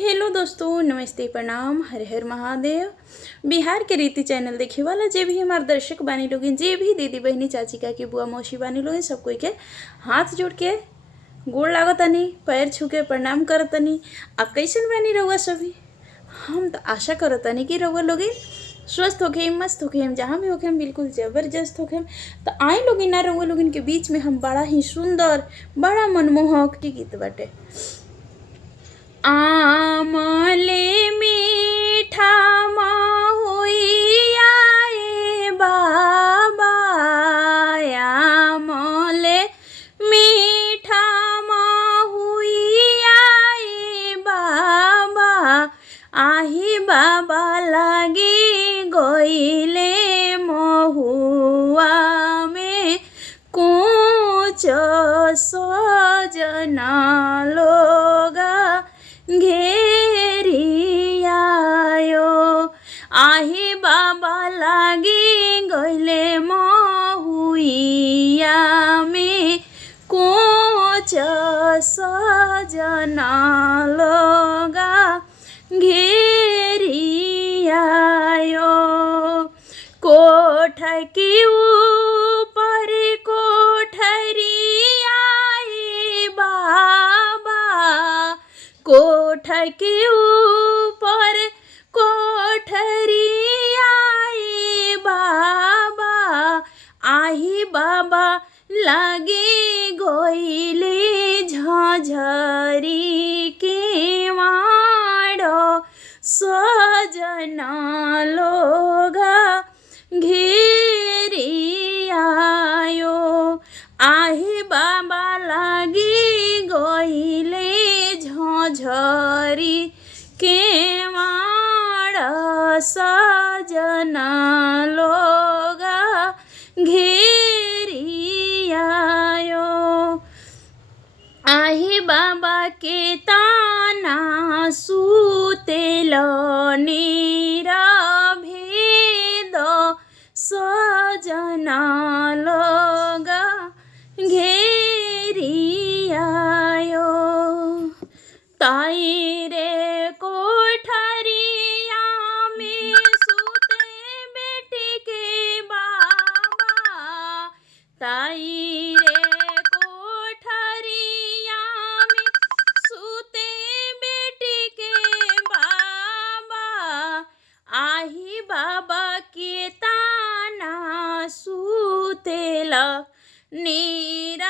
Hello दोस्तों, नमस्ते, प्रणाम, हर हर महादेव। बिहार के रीति चैनल देखे वाला जे भी हमारे दर्शक बानी लोग, जे भी दीदी बहनी चाची काकी बुआ मौसी बानी लोग, सब कोई के हाथ जोड़ के गोड़ लागतनी, पैर छू के प्रणाम करतनी। आ कैसन बानी रहुआ सभी? हम तो आशा करतनी कि रहुआ लोग स्वस्थ होके, मस्त होके, हम जहाँ भी होके हम बिल्कुल ज़बरदस्त होके। तो आए लोग ना रहुआ लोग के बीच में हम बड़ा ही सुंदर, बड़ा मनमोहक गीत बाटे। आमले मीठा महुइया ए बाबा, आमले मीठा महुइया ए बाबा, आही बाबा लागी गइले महुआ में कुछ सजना लोगा घेरियायो, आही बाबा लागी गइले महुइया में कुछ सजना लोगा घेरियायो। कोठ की ऊपर कोठरिया ए बाबा, कोठ के ऊपर कोठरिया ए बाबा, आही बाबा लागे गइले झझरी के माड़ो सजना लोगा घेरियायो, आही बाबा लागी गइले झझरी के माड़ा सजना लोगा घेरियायो, आही बाबा के ताना सुतेल निरभेद सजना लोगा घेरियायो। ताई रे कोठरिया में सुते बेटी के बाबा, ताई रे कोठरिया में सुते बेटी के बाबा, आही बाबा के ताना सुतेला निरभेद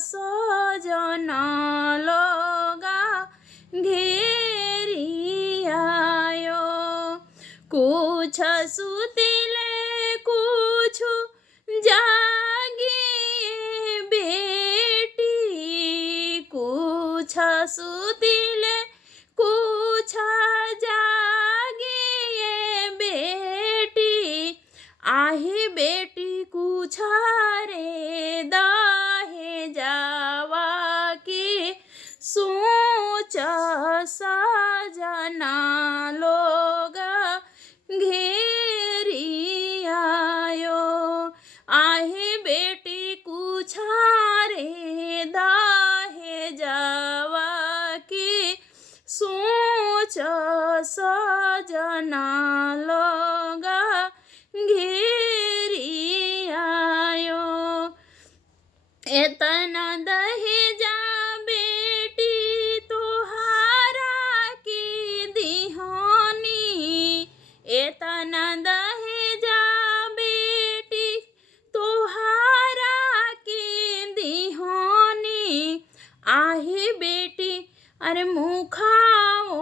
सजना लोगा घेरियायो। कुछ सुतिले कुछ जागिए बेटी, कुछ सुतिले कुछ जागिए बेटी, आही बेटी कुछ रे दाहे जावा की सोच सजना लोगा घेरियायो, आही बेटी कुछ रे दाहे जावा की सोच सजना लोगा घेरियायो। एतना दहेजा बेटी तोहारा की दिहानी, एतना दहेजा बेटी तोहारा की दिहानी, आही बेटी अरे मुखाओ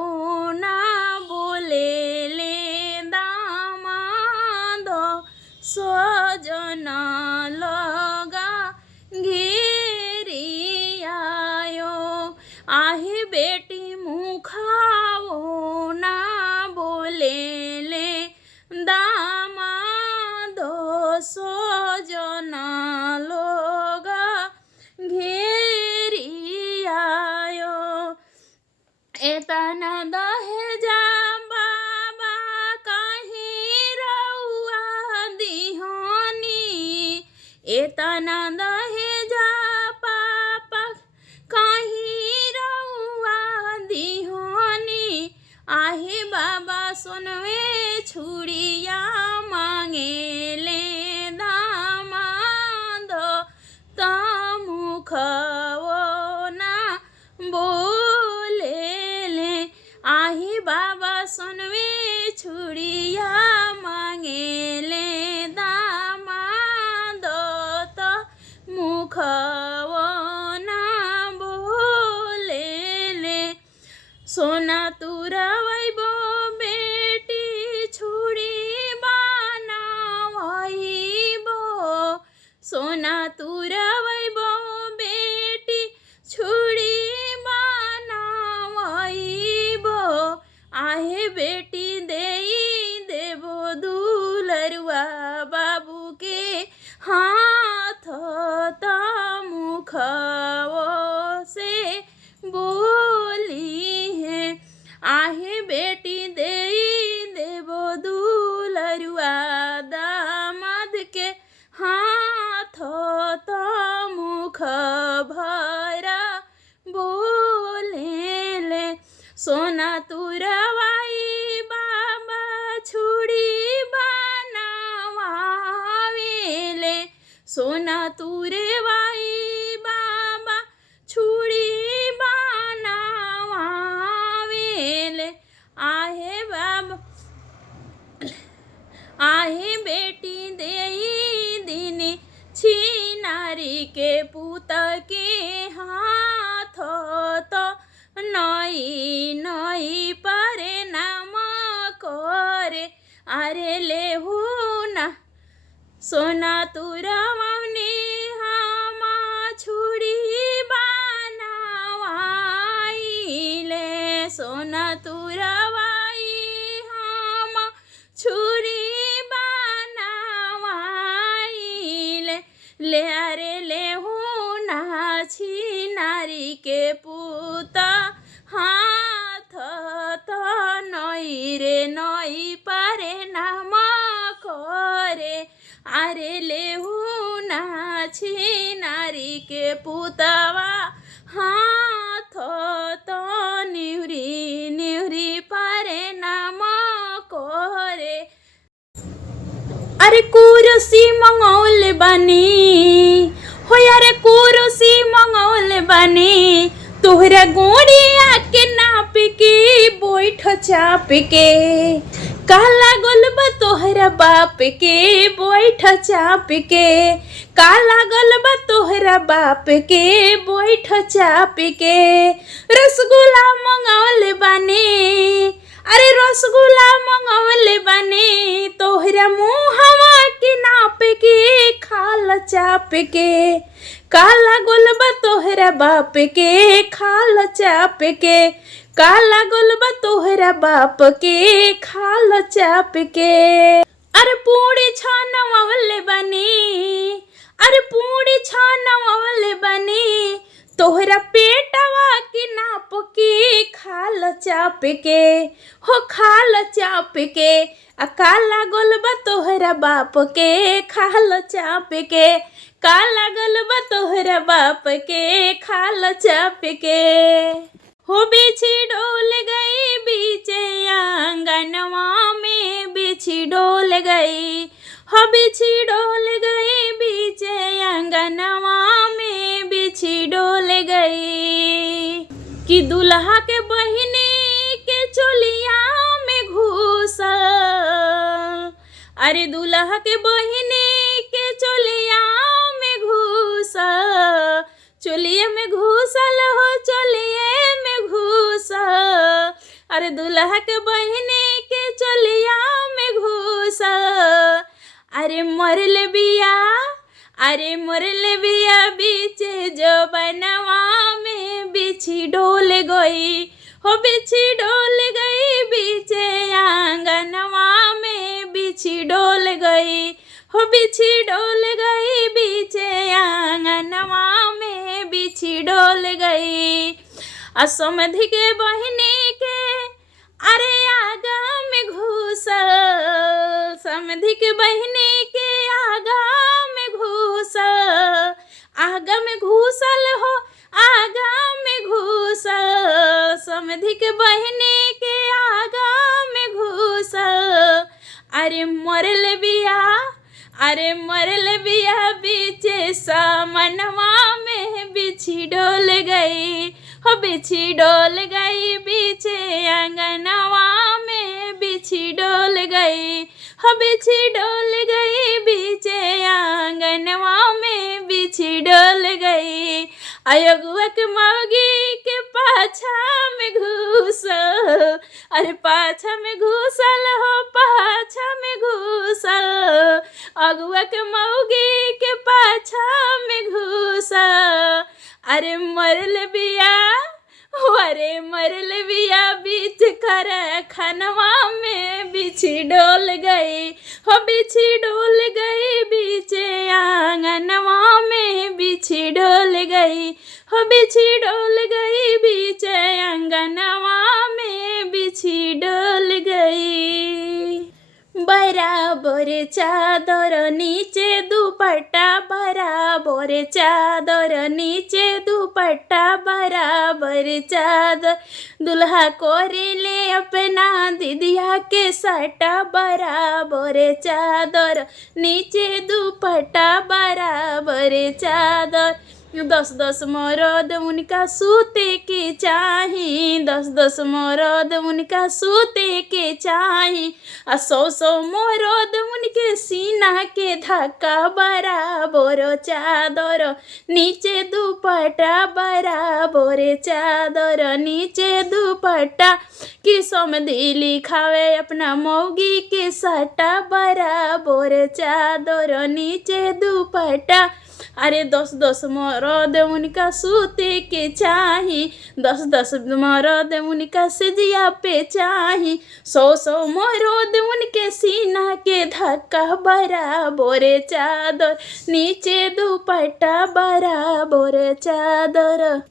ना बोले ले दामाद सजना लोगा घेरियायो, आही बेटी मुखाओ ना बोले ले दामाद सजना लोगा घेरियायो। एतना दहेजा बाबा काहे रउआ दिहानी, एतना दहेजा पापा काहे रउआ सोनवे छुड़िया मांगे ले दामाद त मुखवो ना बोले ले। आही बाबा सोनवे छुड़िया मांगे ले दामाद त मुखवो ना बोले ले। सोना तुरवैबो बेटी छुड़ी बनावैबो, सोना तुरवैबो बेटी छुड़ी बनावैबो। आहे बेटी देई देबो दुलरुआ बाबू के हाथ त मुखवो से बोली है। आहे बेटी देई देबो दुलरुआ दामाद के हाथ त मुख भरा बोले ले। सोना तुरवाई बाबा छुड़ी बनावावेले, सोना तुरवाई बाबा छुड़ी बनावावेले। आहे बाबा आहे बेटी देई दिनी छिनारी के पुत के हाथ तो नई नई परे नाम करे। अरे लेहू ना सोना तुरवनी हमा छुड़ी बनावाइले, सोना तुरवाई हमा छुड़ी बनावाइले। ले अरे लेहू ना छिनारी के पुत हाथ तो नई रे नई परे नाम करे। अरे लेहू ना छिनारी के पुतवा हाथ तो निहुरी निहुरी परे नाम करे। अरे कुरुसी मंगौल बनी हो, अरे कुरुसी मंगौल बनी तोहरा गोड़िया के नाप के बैठ चाप के। काला गोलबा तोहरा बाप के बैठ चाप के, काला गोलबा तोहरा बाप के बैठ चाप के। रसगुल्ला मंगौल बने, अरे रसगुल्ला मंगौल बने तोहरा मुहवा के नाप के खाल चाप के। काला गोलबा तोहरा बाप के खाल चाप के, काला गोलबा तोहरा बाप के खाल चाप के। अरे पूड़ी छानवल बनी, अरे पूड़ी छानवल बनी तोहरा पेटवा के नाप के खाल चाप के हो, खाल चाप के। आ काला गोलबा तोहरा बाप के खाल चाप के, काला गोलबा तोहरा बाप के खाल चाप के। हो बिछी डोल गई बीचे आंगनवा में, बिछी डोल गई हो, बिछी डोल गई बीचे आंगनवा में, बिछी डोल गई। कि दुल्हा के बहिनी के चोलिया में घुसल, अरे दुल्हा के बहिनी के चोलिया में घुसल, चोलिए में घुसल हो, चोलिए में घुसल। अरे दुल्हा के बहिनी के चोलिया में घुसल। अरे मरले बिया, अरे मरले बिया बीचे जो बनवा में, बिछी डोल गई हो, बिछी डोल गई बीचे आंगनवा में, बिछी डोल गई हो, बिछी डोल गई बीचे आंगनवा में, बिछी डोल गई। असमधि के बहिनी के अरे आगा में घुसल, समधि के बहिनी के आगा में घुसल, आगा में घुसल हो, आगा में घुसल, समधि के बहिनी के आगा में घुसल। अरे मरल बिया, अरे मरल बिया बीचे सामनवा में बिछी डोल गई, हो बिछी डोल गई बीचे आंगनवा में बिछी डोल गई, हो बिछी डोल गई बीचे आंगनवा में बिछी डोल गई। अयगुआ के मौगी के पाछा में घुसल, अरे पाछा में घुसल हो पाछा में घुसल, अगुआ के मौगी के पाछा में घुसल। अरे मरल बिया, अरे मरल बिया बीच कर खनवा में बिछी डोल गई, हो बिछी डोल गई बीचे आंगनवा में बिछी डोल गई, हो बिछी डोल गई बीचे आंगनवा में बिछी डोल गई। बराबर चादर नीचे दुपट्टा, बराबर चादर नीचे दुपट्टा, बराबर चादर दुल्हा कोरेले अपना दीदिया के सटा, बराबर चादर नीचे दुपट्टा, बराबर चादर। 10-10 मरद उनका सूते के चाही, 10-10 मरद उनका सूते के चाही, 100-100 मरद उनके सीना के धक्का, बराबर चादर नीचे दुपट्टा, बराबर चादर नीचे दुपट्टा। कि समधी लिखावे अपना मौगी के सटा, बराबर चादर नीचे दुपट्टा। अरे 10-10 मरद उनका सूते के चाही, 10-10 मरद उनका सिजिया पे चाही, 100-100 मरद उनके सीना के धक्का, बराबर चादर नीचे दुपट्टा, बराबर चादर।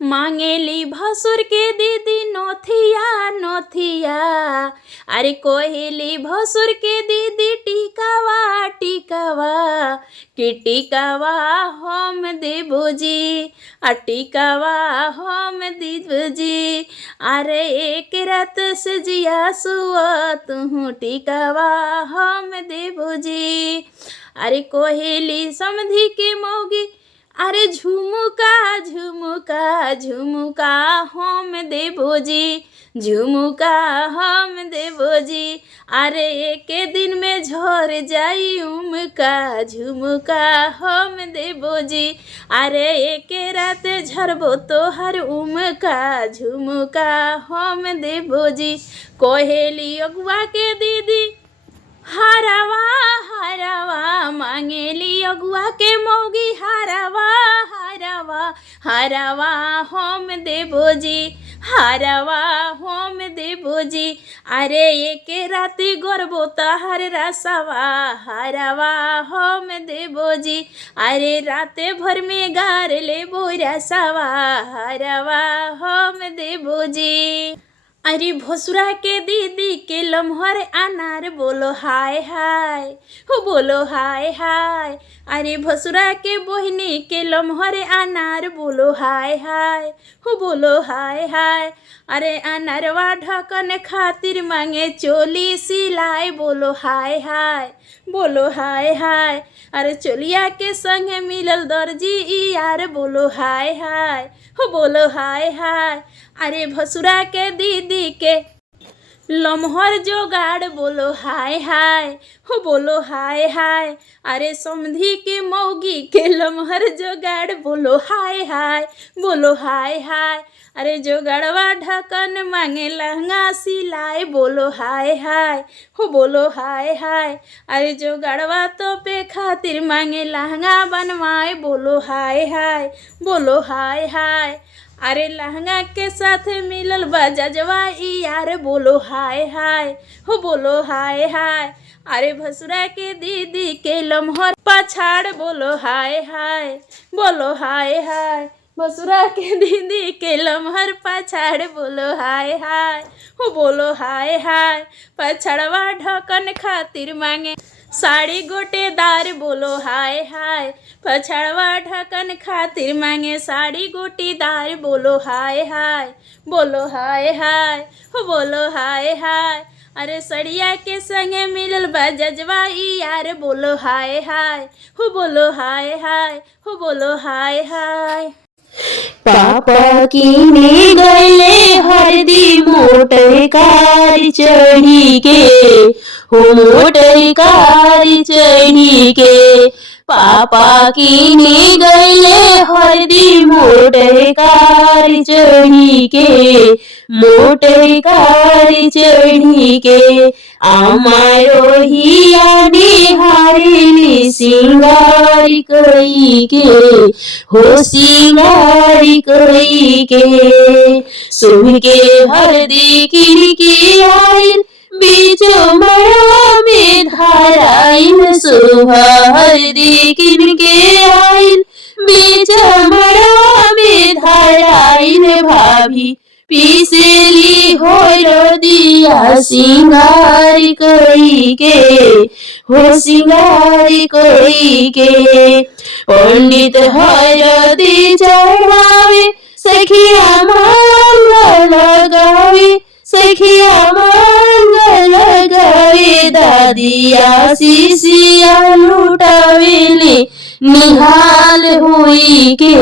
मांगेली भसुर के दीदी नोथिया नोथिया, अरे कोहेली भसुर के दीदी टिकावा टिकावा, कि टिकावा हम देबूजी, टिकावा हम देबूजी। अरे एक रात सजिया सुआ तू टिकावा हम देबूजी। अरे कोहेली समधी के मौगी, अरे झुमुका झुमुका झुमुका हम देबोजी, झुमुका हम देबोजी। अरे एक दिन में झड़ जाई उमका, झुमुका हम देबोजी। अरे एक रात झरबो तोहर उमका, झुमुका हम देबोजी। कोहेली अगुआ के दीदी हारावा हारावा, मांगेली अगुआ के मौगी हारावा हारावा, हारावा हम देबोजी, हारावा हम देबोजी। अरे एक राती गरबो तहर रसवा, हारावा हम देबोजी। अरे राते भर में गार लेबो रसवा, हारावा हम देबोजी। अरे भसुरा के दीदी के लम्हर अनार बोलो हाय हाय, हो बोलो हाय हाय। अरे भसुरा के बहिनी के लम्हर अनार बोलो हाय हाय, हो बोलो हाय हाय। अरे अनारवा ढकन खातिर मांगे चोली सिलाई, बोलो हाय हाय, बोलो हाय हाय। अरे चोलिया के संगे मिलल दर्जी यार, बोलो हाय हाय, हो बोलो हाय हाय। अरे भसुरा के दीदी के लम्हर जोगाड़, बोलो हाय हाय, हो बोलो हाय हाय। अरे समधी के मौगी के लम्हर जोगाड़, बोलो हाय हाय, बोलो हाय हाय। अरे जोगाड़वा ढकन मांगे लहंगा सिलाई, बोलो हाय हाय, हो बोलो हाय हाय। अरे जोगाड़वा तो पे खातिर मांगे लहंगा बनवाए, बोलो हाय हाय, बोलो हाय हाय। अरे लहंगा के साथ मिलल बजजवा यार, बोलो हाय हाय, हो बोलो हाय हाय। अरे भसुरा के दीदी के लम्हर पछाड़, बोलो हाय हाय, बोलो हाय हाय। भसुरा के दीदी के लम्हर पछाड़, बोलो हाय हाय, हो बोलो हाय हाय। पछड़वा ढकन खातिर मांगे साड़ी गोटेदार, बोलो हाय हाय। पछड़वा ढकन खातिर मांगे साड़ी गोटेदार, बोलो हाय हाय, बोलो हाय हाय, हो बोलो हाय हाय। अरे सड़िया के संगे मिलल बा जजवाई यार बोलो हाय हाय हो बोलो हाय हाय हो बोलो हाय हाय। पापा कीने गले हरदी मोटर कार चढ़ी के हो मोटर कार चढ़ी के। पापा कीने गले हरदी मोटर कार चढ़ी के मोटर कार चढ़ी के। आमारो हिया निहारेली सिंगार कई के हो सिंगार कई के। सुन के हरदी किनकी आइल बीचो मड़ा में धाराइल सुबह हरदी किनके आइल बीचो मड़ा में धाराइल। भाभी पीसेली होलो दिया सिंगार कई के हो सिंगार कई के। पंडित हरदी चढ़ावे सखिया मांग लगावे सखिया मांग लगावे। दादिया शिशिया लुटावेले निहाल हुई के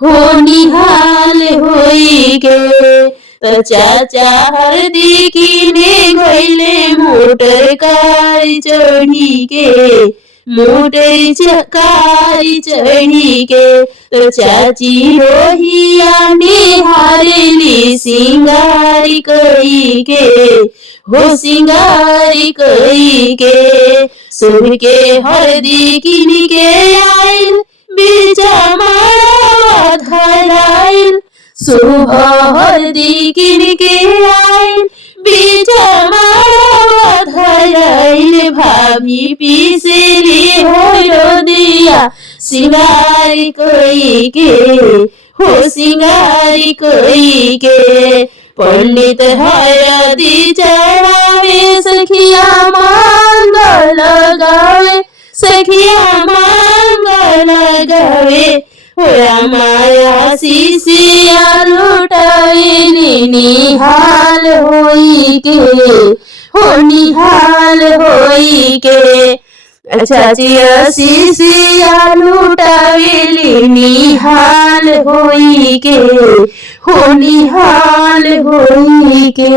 हो निहाल हुई के। तो चाचा हरदी कीने गइले मोटर कार चढ़ी के मोटर कार चढ़ी के। तो चाची रोहिया निहारेली सिंगार कई के हो सिंगार कई के। सुन के हरदी किन के आइल बीचा मारा धराइल सुबह हरदी किन के आइल बीचा मारा धराइल। भाभी पीसेली होलो दिया सिंगार कई के हो सिंगार कई के। पंडित हरदी चढ़ावे सखिया मांग लगावे सखिया मांग लगावे। माया शिशिया लुटावे निहाल होई के हो निहाल होई के। चाचिया शिशिया लुटावेली निहाल होई के हो निहाल होई के।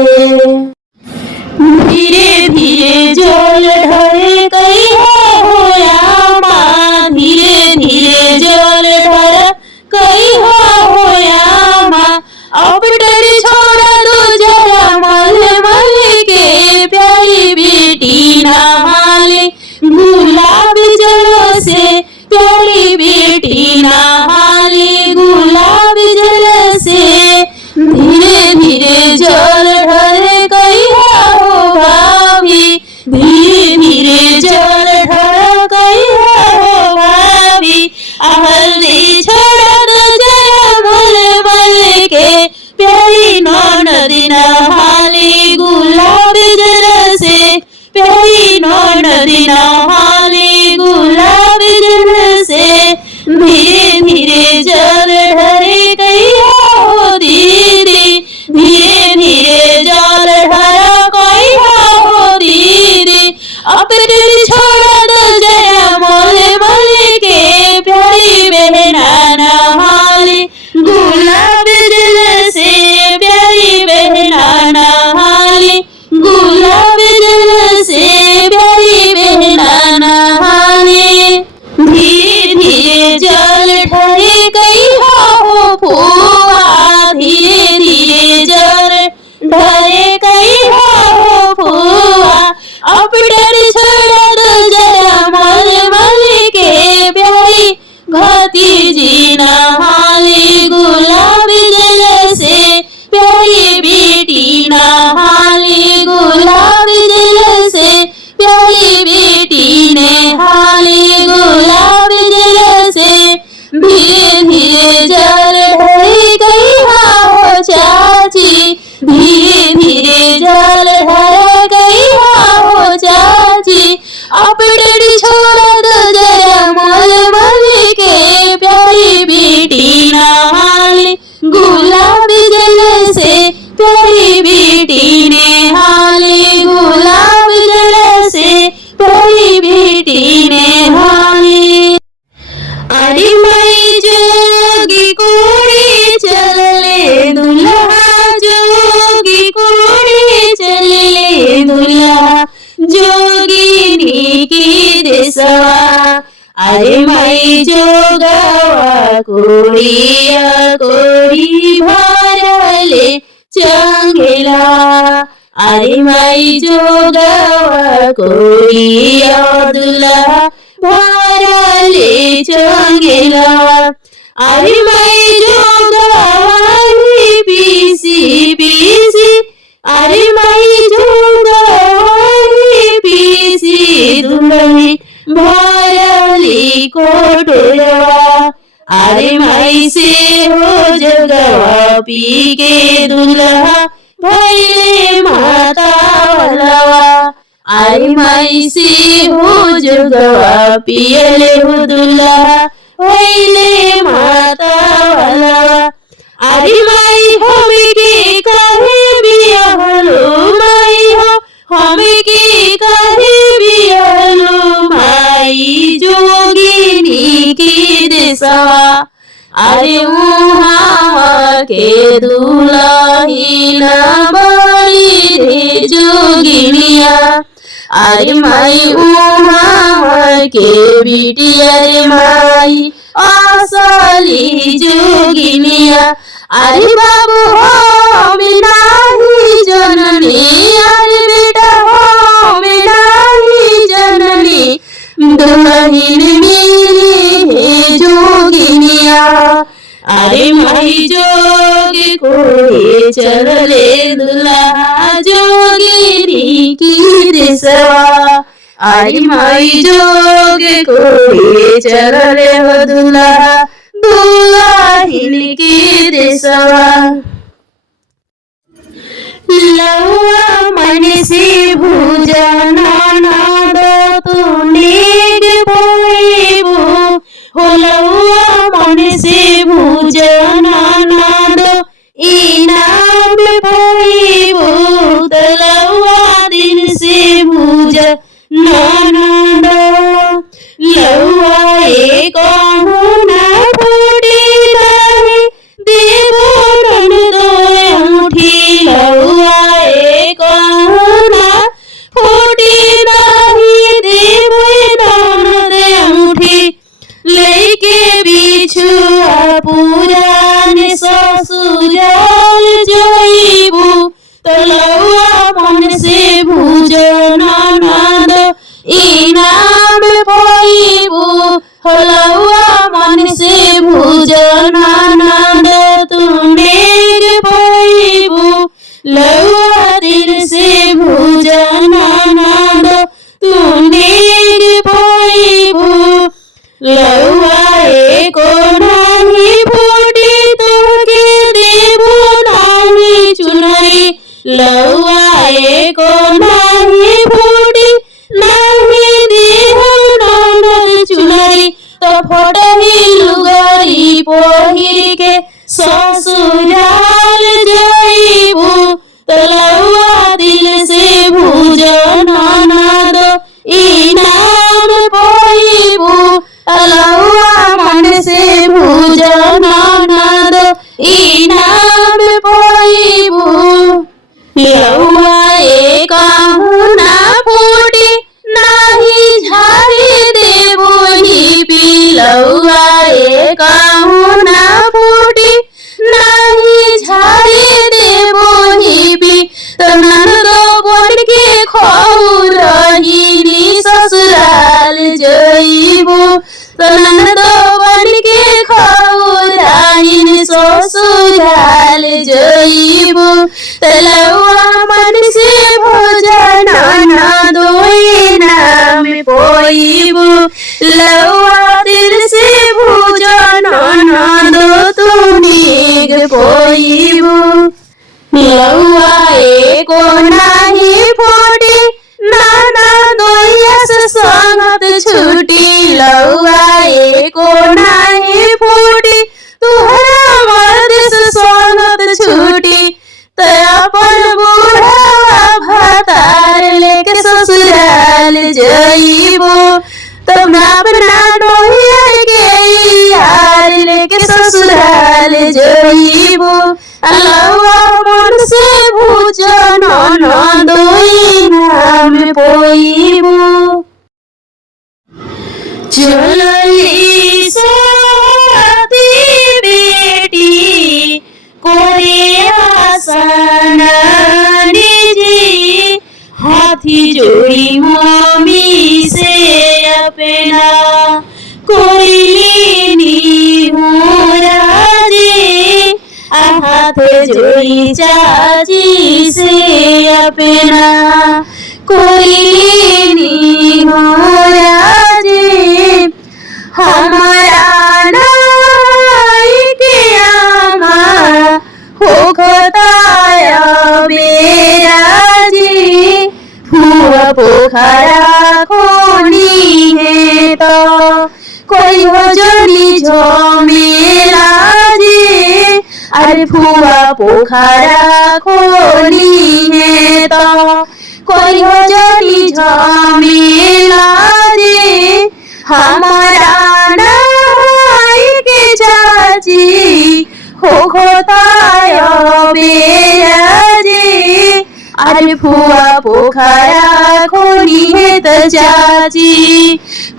धीरे धीरे जल ढरे कई होया माँ धीरे धीरे जल ढर कई होया माँ। अब डर छोड़ा दो जरा मल मल के प्यारी बेटी नहाले गुलाब जल से प्यारी बेटी नहाले गुलाब जल से। धीरे धीरे जल ढरे कई हो भाभी धीरे धीरे जल ढर कई हो भाभी। हल्दी छड़द जरा मल मल के प्यारी ननद नहाले गुलाब जल से प्यारी ननद नहाले गुलाब जल से। धीरे धीरे जल ढरे कई हो दीदी धीरे धीरे जल ढर कई हो दीदी। अपने छोड़ दो जरा मोल मोल के प्यारी बहना नहाले गुलाब जल से प्यारी बहना नहाले गुलाब जल से प्यारी बहना नहाले। धीरे धीरे जल ढरे कई हो फुआ धीरे धीरे जल ढरे कई हो फुआ। अब डर छोड़ा देशवा। अरे माई जोगवा कोड़िया कोड़ी भरले चंगेला। अरे माई जोगवा कोड़िया दुल्हा भरले चंगेला। अरे माई जोगवाही पीसी पीसी। अरे माई जोगवाही पीसी दुल्ही भरली कोटरवा। अरे माई से हो जगवा पी के दुल्हा भैले माता वालवा। अरे माई से हो जगवा पियले हो दुल्हा भैले माता वालवा। अरे माई हमें के कहे बियाहलो माई हो, हमें के कहे बियाहलो माई जोगिनी की देशवा। अरे उहाँ के दुल्ही न बड़ी रे जोगिनिया। अरे माई उहाँ के बिटिया रे माई असली जोगिनिया। अरे बाबू हो मिनाही जननी। अरे बेटा हो मिनाही जननी। दुल्हन मिली है जोगिनिया। अरे माई जोगी कोड़े चलले दुल्हा जोगिनी की देशवा। अरे माई जोगी कोड़े चलले हो दुल्हा दुल्हिन की देशवा। लौआ मन से भूजन नाद तू नेग पोइबो। हो लौआ मन से भूजन नाद इनाम पोइबो। लौआ दिन से भूजन नाद लौआ एक ना फोड़ी नहीं देवो ननदो अंगूठी। लौआ एक ना फोड़ी नहीं देवो ननद अंगूठी। लेके बिछुआ पुरान ससुराल जइबू। तो लौआ मन से भूजन नाद इनाम पोइबू। हो लौआ मन से भूजन नाद तू नेग पोइबू। लौआ दिन से भूजन नाद तू नेग पोइबू। लौआ एको नाही फोड़ी तोके देबो नाही चुनरी। लौआ एको नाही फोड़ी नाही देहो ननद चुनरी। तो फोड़ही लुगरी पहिर के ससुराल जइबू। तो लौआ दिल से भूजन नाद इनाम पोइबू। लौआ मन से भूजन नाद इनाम पोइबू। लौआ एक ना फोड़ी नाही झाड़ी देबो हिपी। लौआ एक ना फोड़ी नाही झाड़ी देबो हिपी। तो ननदो बोल के खौ रही ससुराल जइबू। तो ननदो बोल के खौ रही ससुराल जइबू। लौआ मन से भोजन नादो इनाम पोइबू। लौआ दिल से भोजन नादो तू नेग पोइबू। लौआ एको नाही फोड़ी नाना दोयस संगत छुटी। लौआ एको नाही फोड़ी तुहरा मर्द संगत छुटी। तो अपन बूढ़ा भतार लेके ससुराल जइबो। तुम अपना डोहिया के यार लेके ससुराल जइबो। लौआ मन से भूजन नाद इनाम पोइबू। चलली सती बेटी कोरे आसन जी, हाथी जोड़ी मम्मी से अपना कोई नी हो राजी, हाथ जोड़ी चाची से अपना कोई नी हो राजी। हमारा नाई के आमा हो खताया मेरा जी, फुआ पोखरा खोनी है तो कोई हो जोनी झमेला जी, अरे फुआ पोखरा खोनी है तो कोई हो जोनी झमेला जी। हमारा नाई के चाची हो खोताया मेरा जी, अरे फुआ पोखरा खोनी है तो चाची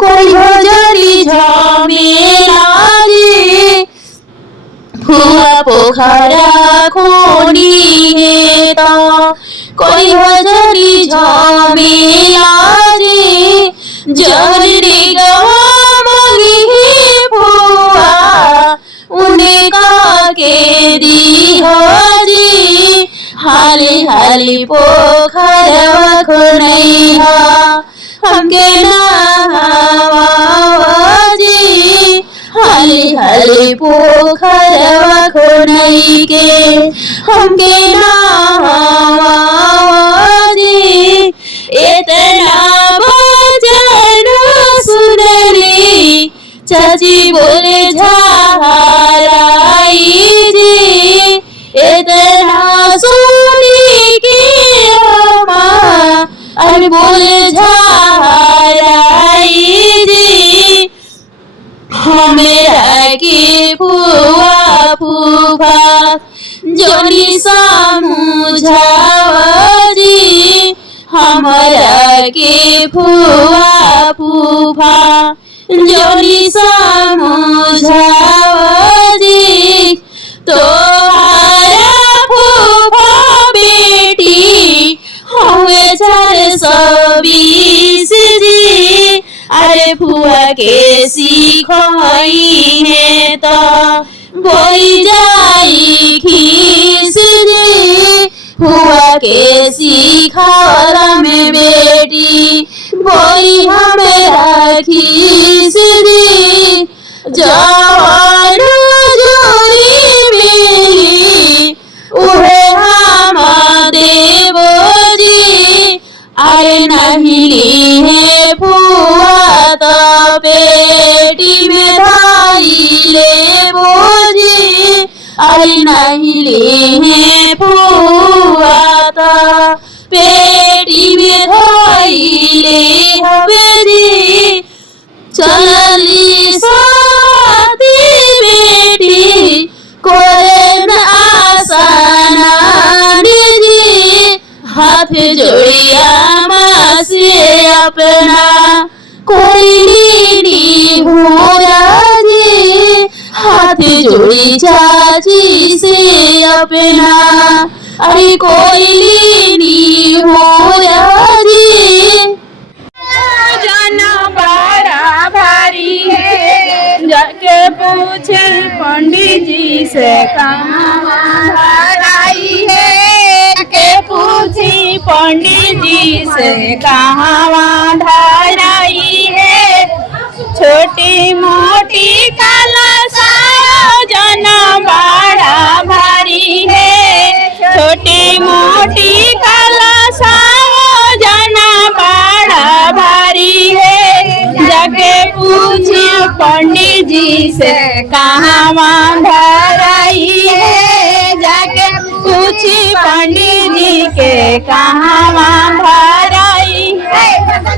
कोई हो जोनी झमेला जी। फुआ पोखरा खोनी है तो कोई हो जोनी झमेला जी। जहरी गवा मोगी फुआ उन्हें का के दी हो जी, हाली हाली पोखरवा खोनैहा हमके नहावा जी, हाली हाली पोखरवा खोनै के हमके नहावा जी। इतना भजन सुनली चाची बोले झाराई जी, इतना सुनी के अम्मा अरे बोले झाराई जी। हमेरा के फुआ फूफा जोनी समझावा जी, हमारा के फुआ फूफा जोनी समझावा जी। तोहारा फूफा बेटी हुए 420 जी, अरे फुआ के सीखई है तो बोई जाई खीस जी, फुआ के सीखला में बेटी बोई हमें खीस जी। जवान जोरी मिली उहे हम देवो जी, अरे नहीं ली है फुआ तो पेटी में धाई ले बोजी, अरे नहीं ली है फुआ तो पेटी में धाई ले हवे जी। चलली साथी बेटी कोरे न आसाना जी, हाथ जोड़िया माँ से अपना कोई नी हो जी, हाथ जोड़ी चाची से अपना अरे कोई नी हो जी। जाना बड़ा भारी है, जाके पूछे पंडित जी से कहाँ हराई है, जाके पूछी पंडित जी से कहाँ धराई है। छोटी मोटी कलशा जना बड़ा भारी है, छोटी मोटी कलशा जना बड़ा भारी है। जाके पूछी पंडित जी से कहाँ धराई है, जाके पूछी पंडित जी के कहाँ धराई है।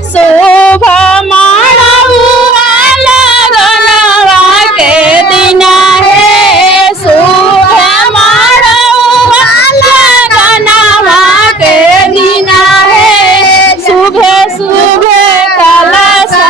शोभा माड़ा हुआ लगनवा के दिना है, शोभा माड़ा हुआ लगनवा के दिना है। सुबह सुबह काला सा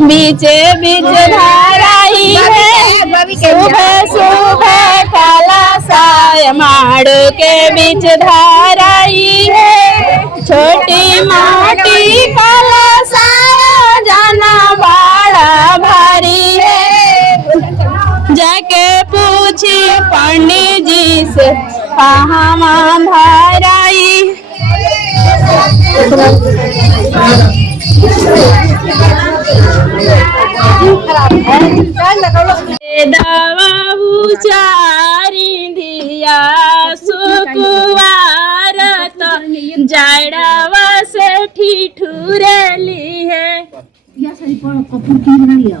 बीचे बीच धाराई है सुबह सुबह काला साय माड़ के बीच धाराई है छोटी मोटी काला साया जाना बड़ा भारी है जाके पूछी पंडित जी से कहाँ धाराई दवा उचारी दिया सुकुवार तो जड़वा से ठिठुरली है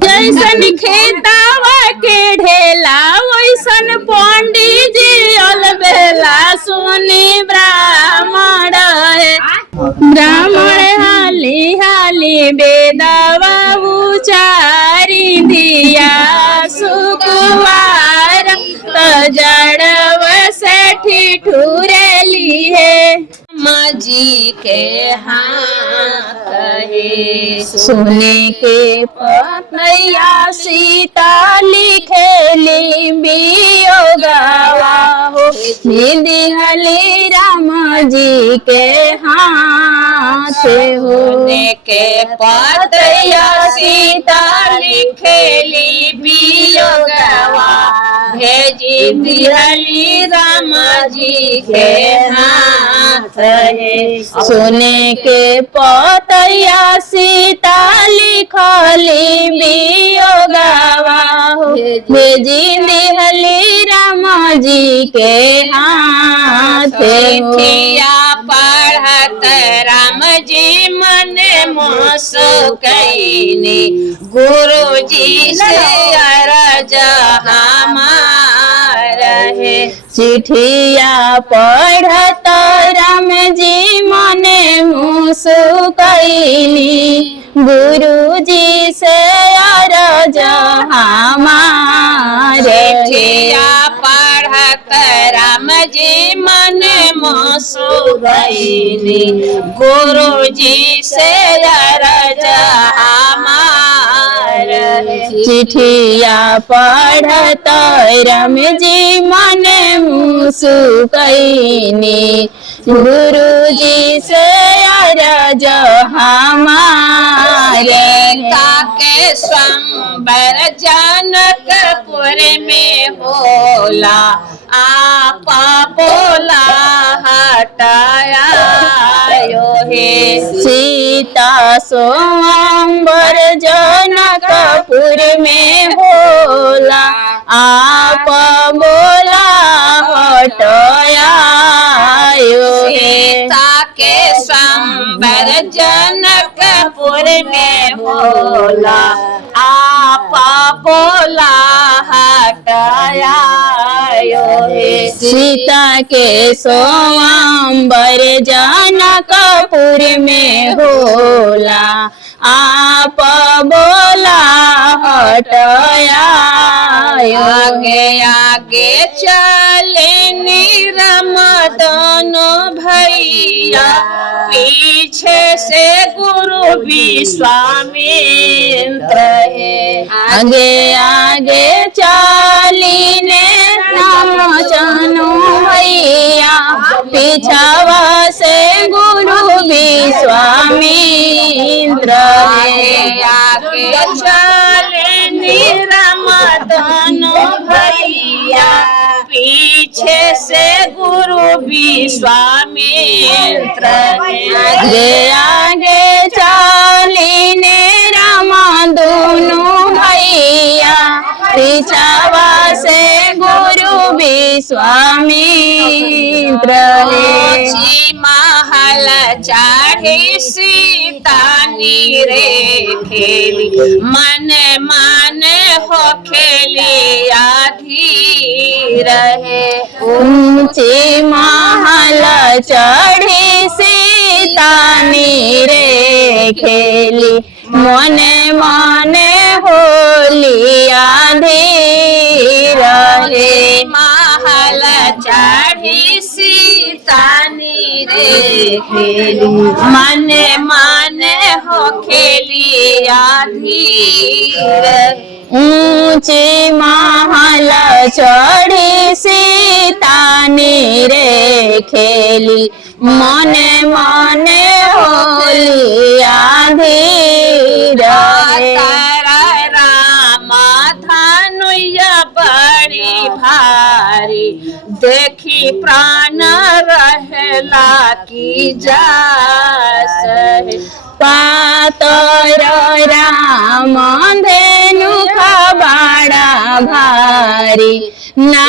जैसन खेतावा के ढेला वैसन पंडित जी अलबेला सुनी ब्राह्मण है ब्राह्मण हाली हाली बेदवा उचारी दिया सुकुवार तो जड़व से ठिठुरली है माजी के हाथ है सोने के पतैया सीता लिखेली बियोगवा हो निधि राम जी के हाथ होने के पतैया सीता लिखेली बियोगवा भेजी दिहली राम जी के हाथ है सोने के पतैया सीता लिखली बियोगवा हो भेजी दिहली राम जी के हाथ थिया पढ़त राम जी मन मोस कैनी गुरु जी से अरज है चिठिया पढ़त राम जी मने मुसु कैनी गुरु जी से अरज हमारे चिठिया पढ़त राम जी मने मुसु कैनी गुरु जी से अरज चिठिया पढ़त राम जी मन मुसु कैनी गुरु जी से अरज हमारे के स्वयंवर जनकपुर में होला आप बोला हटाया हे सीता स्वयंवर जनकपुर में होला आप बोला हटाया सीता के स्वयंवर जनकपुर में होला आप बोला हटाया सीता के स्वयंवर जनकपुर में होला आप बोला हटाया आगे आगे चले निरम दोनों भैया पीछे से गुरु विश्वामित्र है आगे आगे चली ने चनो भैया पीछावा से गुरु विश्वामित्र है आगे चले निरम दोनों भैया पीछे से गुरु विश्वामित्र आगे आगे चली ने रामा दोनों भैया पीछावा से गुरु विश्वामित्र महल चढ़ी सीता नीरे खेली मन मन हो खेली आधी रहे ऊंची महल चढ़ी सीता नीरे खेली मन मन होली आधी रहे महल चढ़ी सीता नीरे खेली मन मन हो खेलिया धीर। ऊंचे महल चढ़ी सीता रे खेली मने मने होलिया धीर तारा राम धनुया बड़ी भारी देखी प्राण रहला की जास। पातर राम धेनु बड़ा भारी ना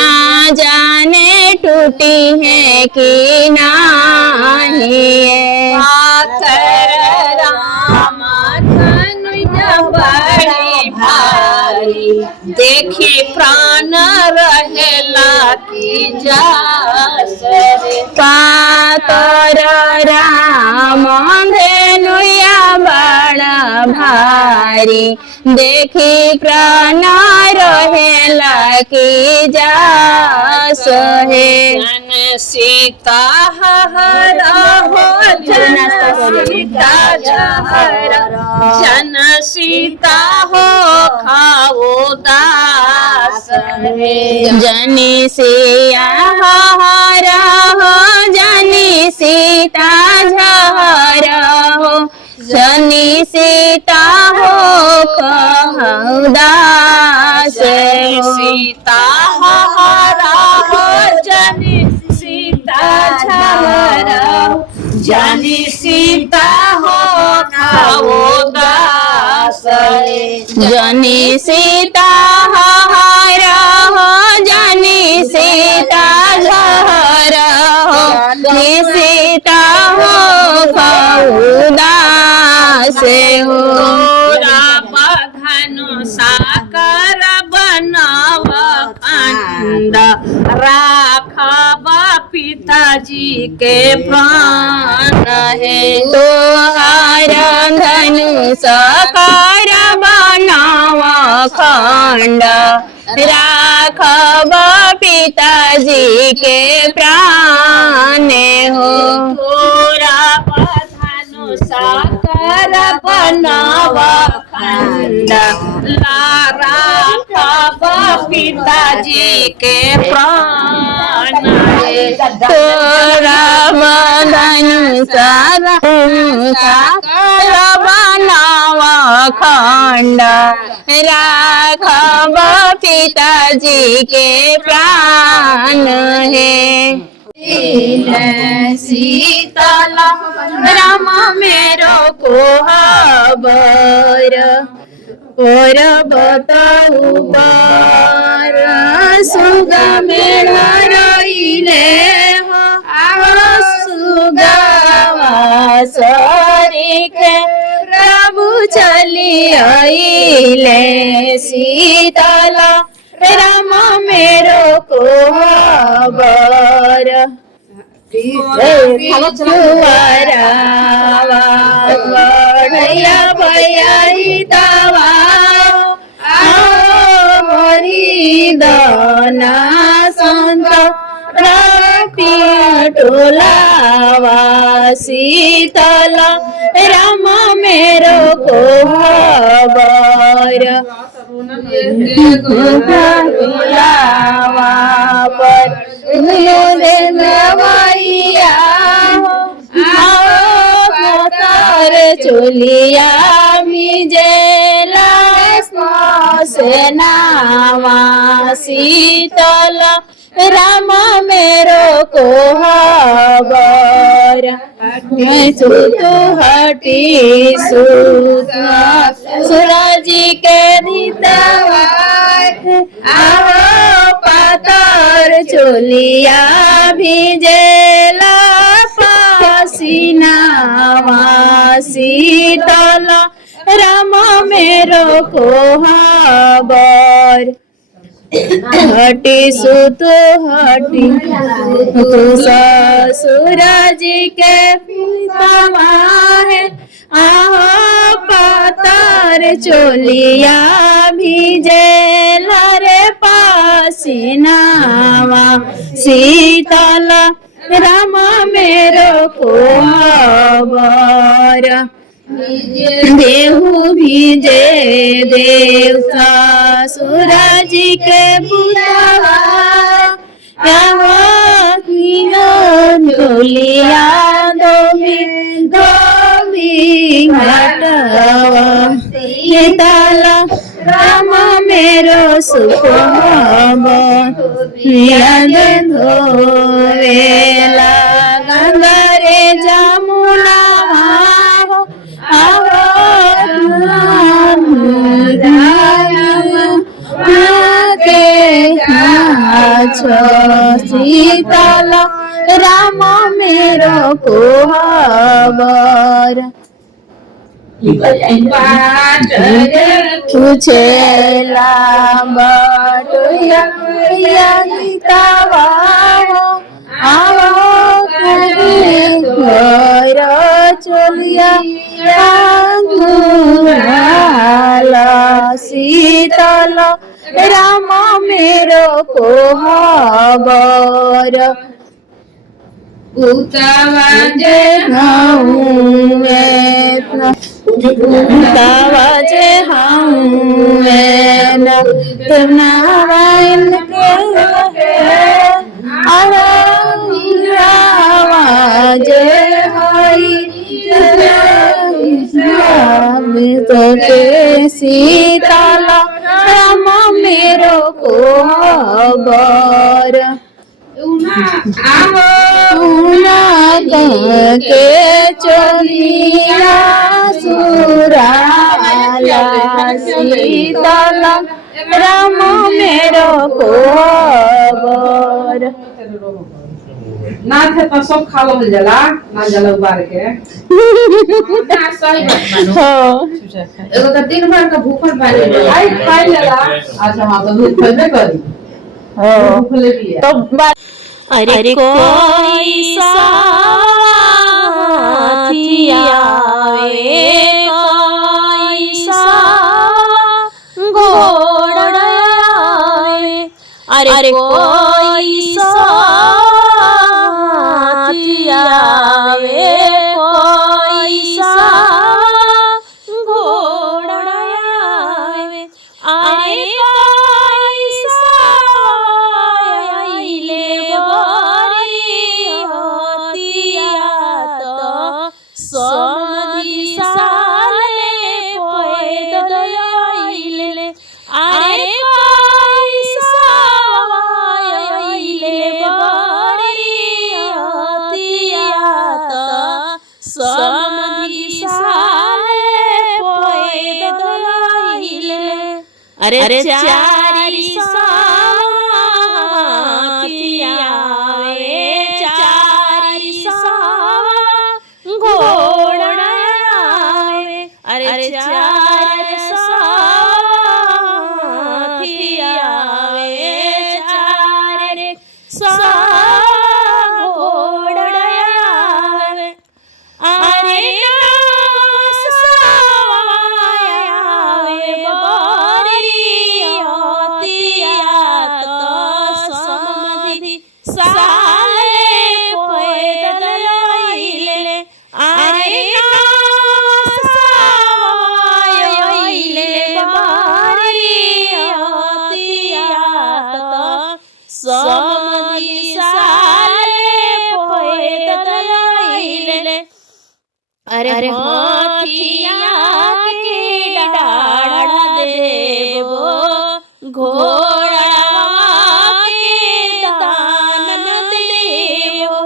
जाने टूटी है कि नहीं। पातर राम धनुया बड़ी भारी देखी प्राण रहला की जास। पातर राम धेनुया बड़ा भारी देखी प्राण रहेला की जास है। जन सीता हरा हो जन सीता जहरा जन सीता हो खाओ दास है। जनी सिया हरा हो जनी सीता झहरा हो जनी सीता हो कहदास सीता हरा हो जनी सीता झहरा जनी सीता हो खाओ दास। जनी सीता हरा हो जनी सीता झहरा हो जनी सीता हो कहदास हो। धनु साकर बनाव खंड राखब पिताजी के प्राण है। तोहार धनु साकर बनाव खंड राखब पिताजी के प्राण हो। तोरा धनु साकर बनाव खंड राखब पिताजी के प्राण है। तोरा धनु साकर बनाव खंड राखब पिताजी के प्राण है। सीताला राम मेरो को हबर और बताऊ बार सुगा मेला रईले हो सुगावा सरिके प्रभु चली आइले। सीताला राम मेरो को हबर बढ़िया भैया दावा मरी दना संत टोलावा। सीतला राम मेरो को हबर टोलावा पर चोलिया मिजेला सेनावा। शीतल राम मेरो को हबर तो हटी सूरज के नीतवा आओ पातर चोलिया भिजेला पसीनावा। शीतल राम मेरो को हबर हटी सुत हटी तू ससुराज के पितावा है आहो पातर चोलिया भिजेला रे पसीनावा। शीतल राम मेरो को हबर देहु भीजे देवता सूरज के पुतवा डोलिया दो घटवा ताला राम मेरो सुखब याद धोवेला गंगा रे जमुना शीतल राम मेरो कोहबर पूछेला बटुया गीतवा आवो घर चलिया शीतल राम मेरो कोहबर उतावाजे नारायण के आवाजे तो के शीतल राम मेरो कोहबर के चलिया सुराला शीतल राम मेरो कोहबर ना थे तो सब खा लो जला ना जला उबाल के ना सही बात एगो तो दिन भर का भूखल बानी आई खाई लेला अच्छा हां तो दूध खइबे करी भूखले भी है तो अरे कोई साथी आवे कोई सा घोड़ा आवे अरे कोई साथी आवे कोई सा घोड़ा आवे अरे अरे चारी साथी आवे चारी घोड़ा आवे अरे चारी साथी आवे चारी घोड़ा आवे अरे अरे हाथिया के डाढ़ा देबो घोड़ा के दान देबो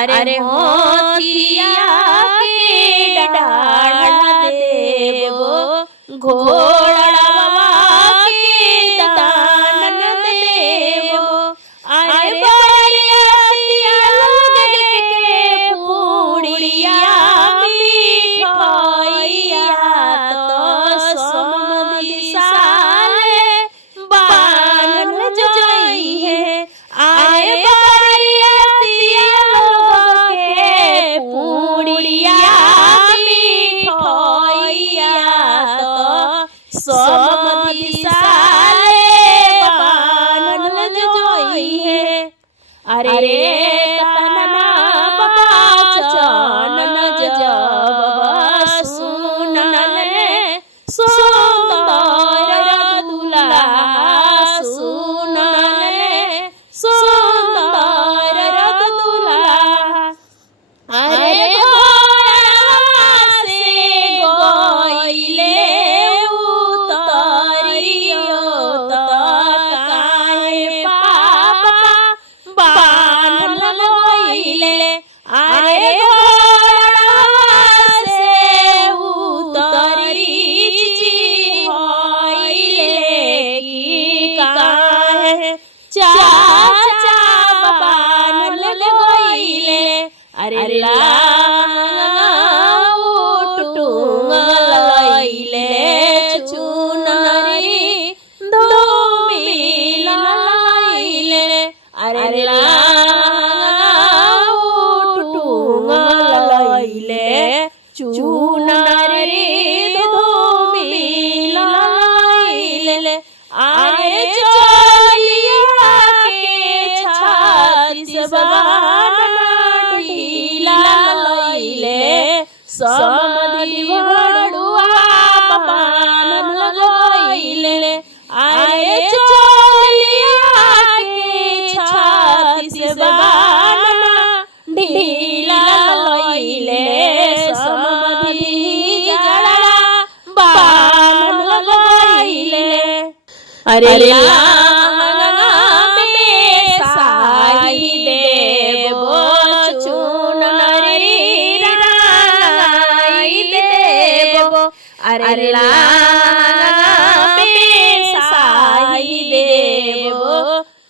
अरे हाथिया के डाढ़ा देबो घोड़ा के दान देबो अरे अरे तना बाचन जब अरे लाटूंग लइले चुनरी धूमिल लइले अरे लाटूंग लइले चुनरी धूमिल लइले अरे चलिया के छाती से समधि भड़ुआ पान लगइले आए चलिया के छाती से बाना ढीला लइले समधि जड़ा बान लगइले अरे अरे साई देवो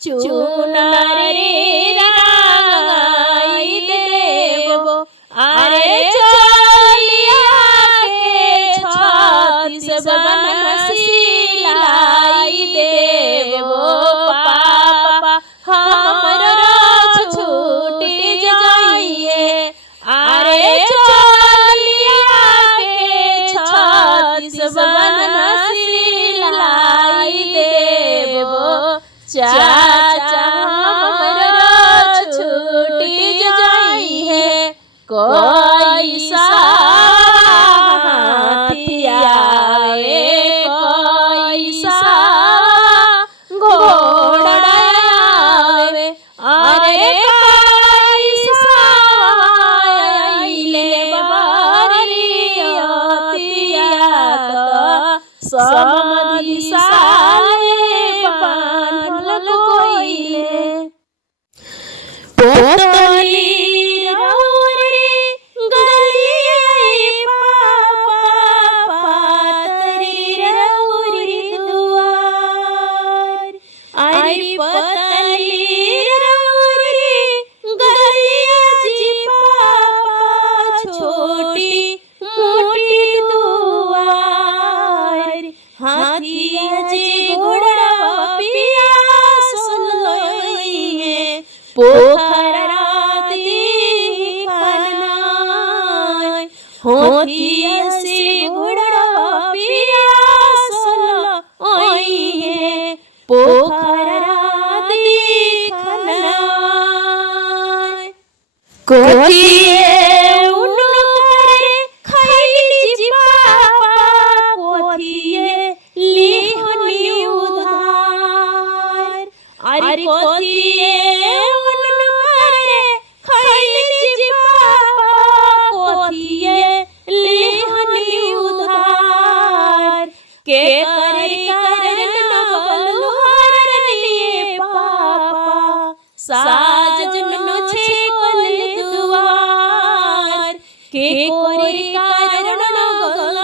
चुनरी राई देवो अरे चलिया के छाती से बनसिलाई देवो पापा हमरो छूट जाइए अरे बनसिलाई देवो चाचा हमरो छूट जाइए कोई साथियाए कोई सा घोड़ावे अरे कोई साइले बरियतिया समधि साए पान लगइले पोतली रौरे गलिए पापा पातरी रौरे दुआर अरे पोतली रौरे गलिए जी पापा छोटी मोटी दुआर हाथिया जे घोड़ा पिया सुन लइहे पोखरा देखनाय हाथिया से घोड़ा पिया सुन लइहे पोखरा देखनाय कोथिए अरे कोथिए उनकरे खैली जी पापा कोथिए लेहनी उधार के करे करन नगल लिए पापा साजन नो छेकल दुआर के करे करन नगल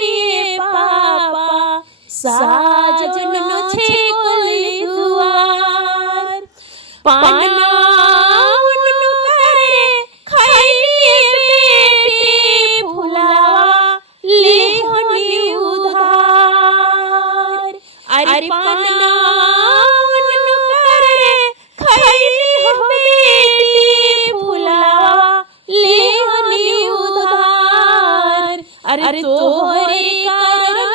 लिए पापा साजन नो छेकल पाना उन्नु करे खैलिए बेटी फुलावा लेहनी उधार अरे पाना उन्नु करे खैलिए बेटी फुलावा लेहनी उधार अरे तोहरे कारण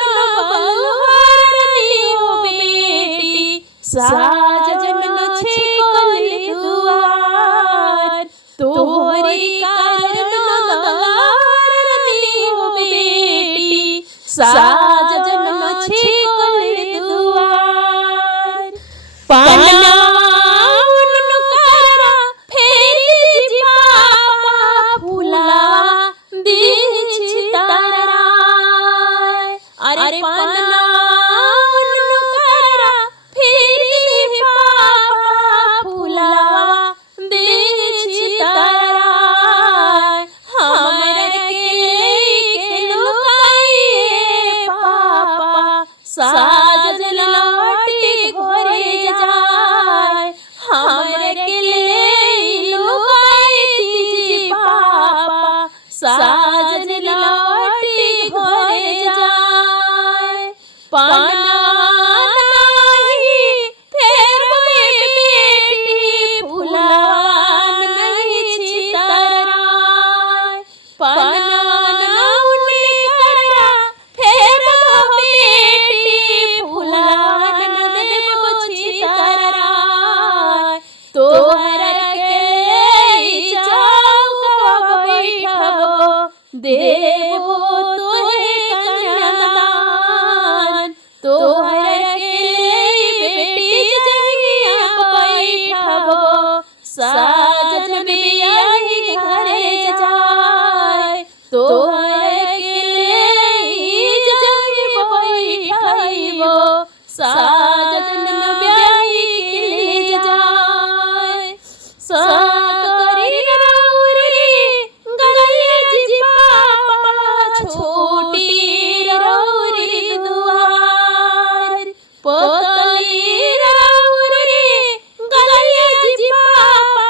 बलहार लियो बेटी साजन तोहरी कारण लियो बेटी साजन छिकल दुआर पाना उन्नु करा फेरी जी पापा फूला देह छिताराय अरे पाना उन्नु करा फेरी पापा फूला पाना नहीं फेरबो बेटी फुलान नहीं छितराय पाना नाउने करा फेरबो बेटी फुलान देबो छितराय तोहर के चौका बैठबो देबो तोहे कन्यादान तोहर के बेटी जगिया बैठबो साजन बियाही घरे जाय तोहर के जगिया बैठबो साजन बियाही के जाय साकरी राउरी गलिया जी पापा छोटी राउरी दुआर पोतली राउरी गलिया जी पापा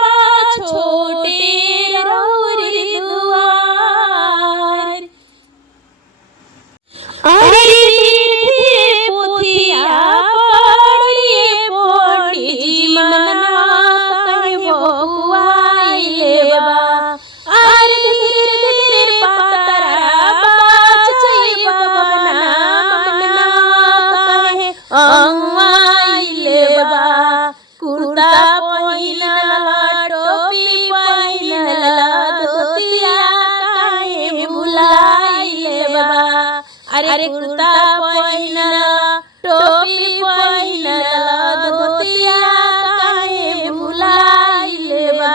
छोटी राउरी दुआर अरे तीर्थ पोथिया पढ़िए पंडित जी मनवा कहबो कुआइले बा अरे धीरे धीरे पातरा बाचैबा बना मनवा कहे अंगाइले बा कुर्ता पहिनला टोपी पहिनला धोतिया काहे भुलाइले बा अरे कुर्ता पहिनला टोपी पहिनला धोतिया काहे भुलाइले बा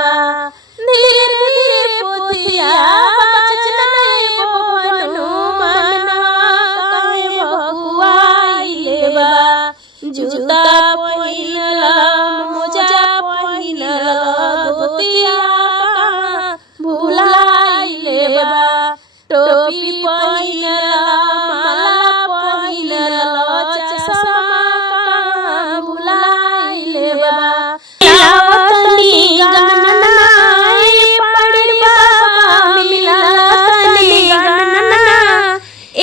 धीरे धीरे पोथिया बचनाए बहनु मनवा काहे भकुआइले बा जूता पहिनला मोजा पहिनला धोतिया भुलाइले बा टोपी पहिनला माला पहिनला चश्मा भुलाइले बा मिलावतनी गणनाए पड़ी बाबा मिलावतनी गणना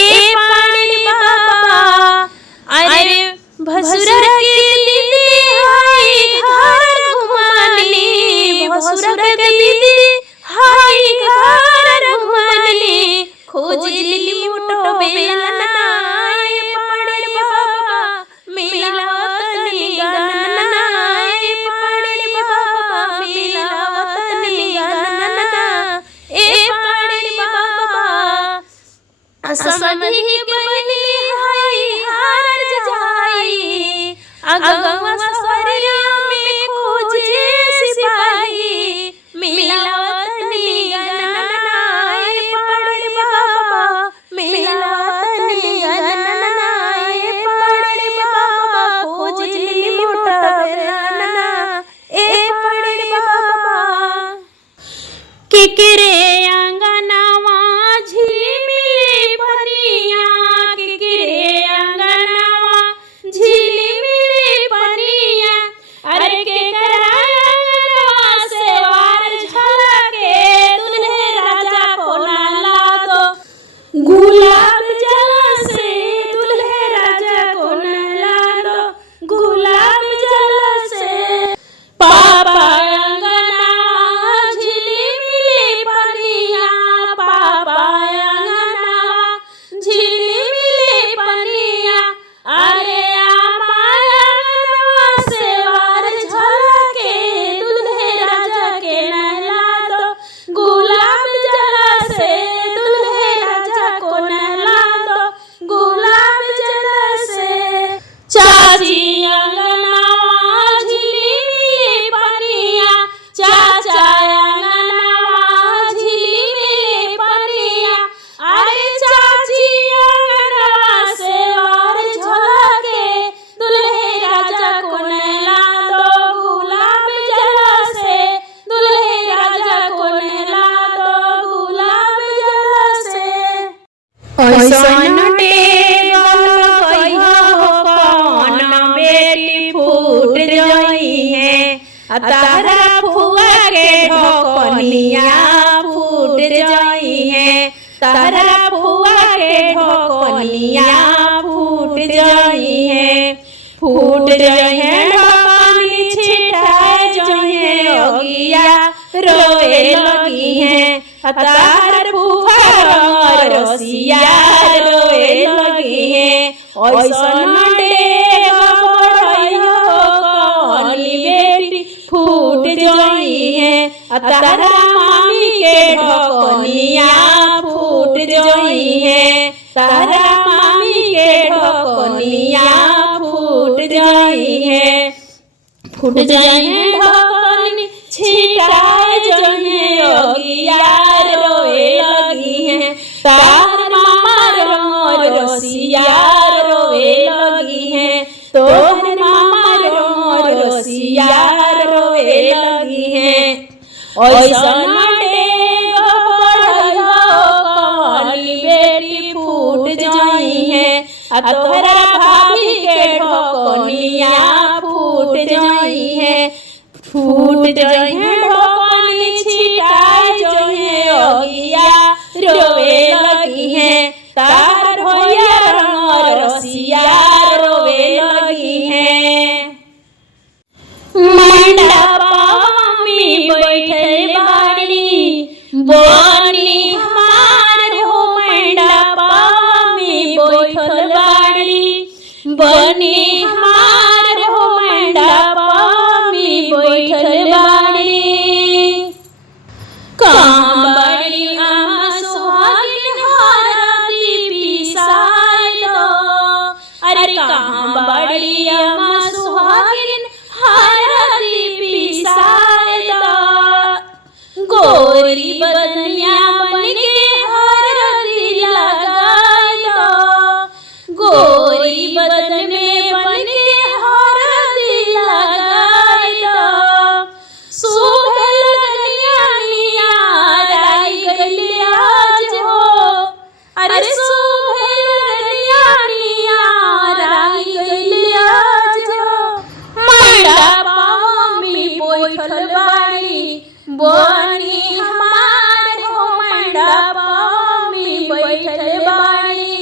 ए पड़ी बाबा अरे भसुर के दीदी हाय घर घुमानी भसुर के दीदी हाय घर घुमानी खोजली मोटो बेलना ए पड़ी बाबा मिलावतनी गणना ए पड़ी बाबा मिलावतनी गणना ए पड़ी बाबा समझी बनी हाय हार जाई अगवा सरिया में खोजे सिपाही मिलावतनी गणना ए पड़ी बाबा मिलावतनी गणना ए पड़ी बाबा खोजली मोटा बेलना ए पड़ी बाबा किकरे अंगनावा झिलमिली पनिया किकरे अंगनावा झिलमिली पनिया अरे के कराया से वार झलके दुल्हे राजा को नाला दो गुलाब जल से दुल्हे राजा को नाला दो गुलाब जल से पापा अंगनावा झिलमिली पनिया पापा अंगनावा झिलमिली पनिया अरे आमाया से वार झलके दुल्हे राजा के नहला दो गुलाब जल से दुल्हे राजा को नहला दो गुलाब जल से चाची अंगनावा झिलमिली पनिया चाचा अंगनावा झिलमिली पनिया अरे चाची अंगनावा से वार झलके दुल्हे राजा को नहला दो गुलाब जल से दुल्हे राजा को नहला दो गुलाब जल से ऐसन टेगल कहियो कौन बेटी फूट जाई है तारा फुआ के ढोकनिया फूट जाई है तारा फुआ के ढोकनिया फूट जाई रसिया रोए लगी है तार फूफा रसिया रोए लगी है ऐसन डेगा बढ़इयो कहली बेटी फूट जाई है तारा मामी के ढकनिया फूट जाई है तारा मामी के ढकनिया फूट जाई है ढकनी छिटाए जहे अगिया रोए लगी है तार मामा रसिया रोए लगी है तोहर मामा रसिया रोए लगी है ऐसन डेगा बढ़इयो कहली बेटी फूट जाई है तोहरा भाभी के ढकनिया फूट जाई है ढकनी छिटाए जहे अगिया रोए लगी है तार भैया रसिया रोए लगी है मंडपी बैठल बाड़ी बनी हमार हो मंडपी बैठल बाड़ी बनी हमार हो मंडपी बैठल बाड़ी कहाँ बड़ी अम्मा सुहागिन हरदी पिसाई दो अरे कहाँ बड़ी अम्मा सुहागिन हरदी पिसाई दो गोरी बदनिया बन के हरदी लगाई दो गोरी बदन में बन के हरदी लगाई दो सुबह लगनिया राई गली आज हो अरे सुबह लगनिया राई गली आज हो मंडपी बैठल बाड़ी बनी हमार हो मंडपी बैठल बाड़ी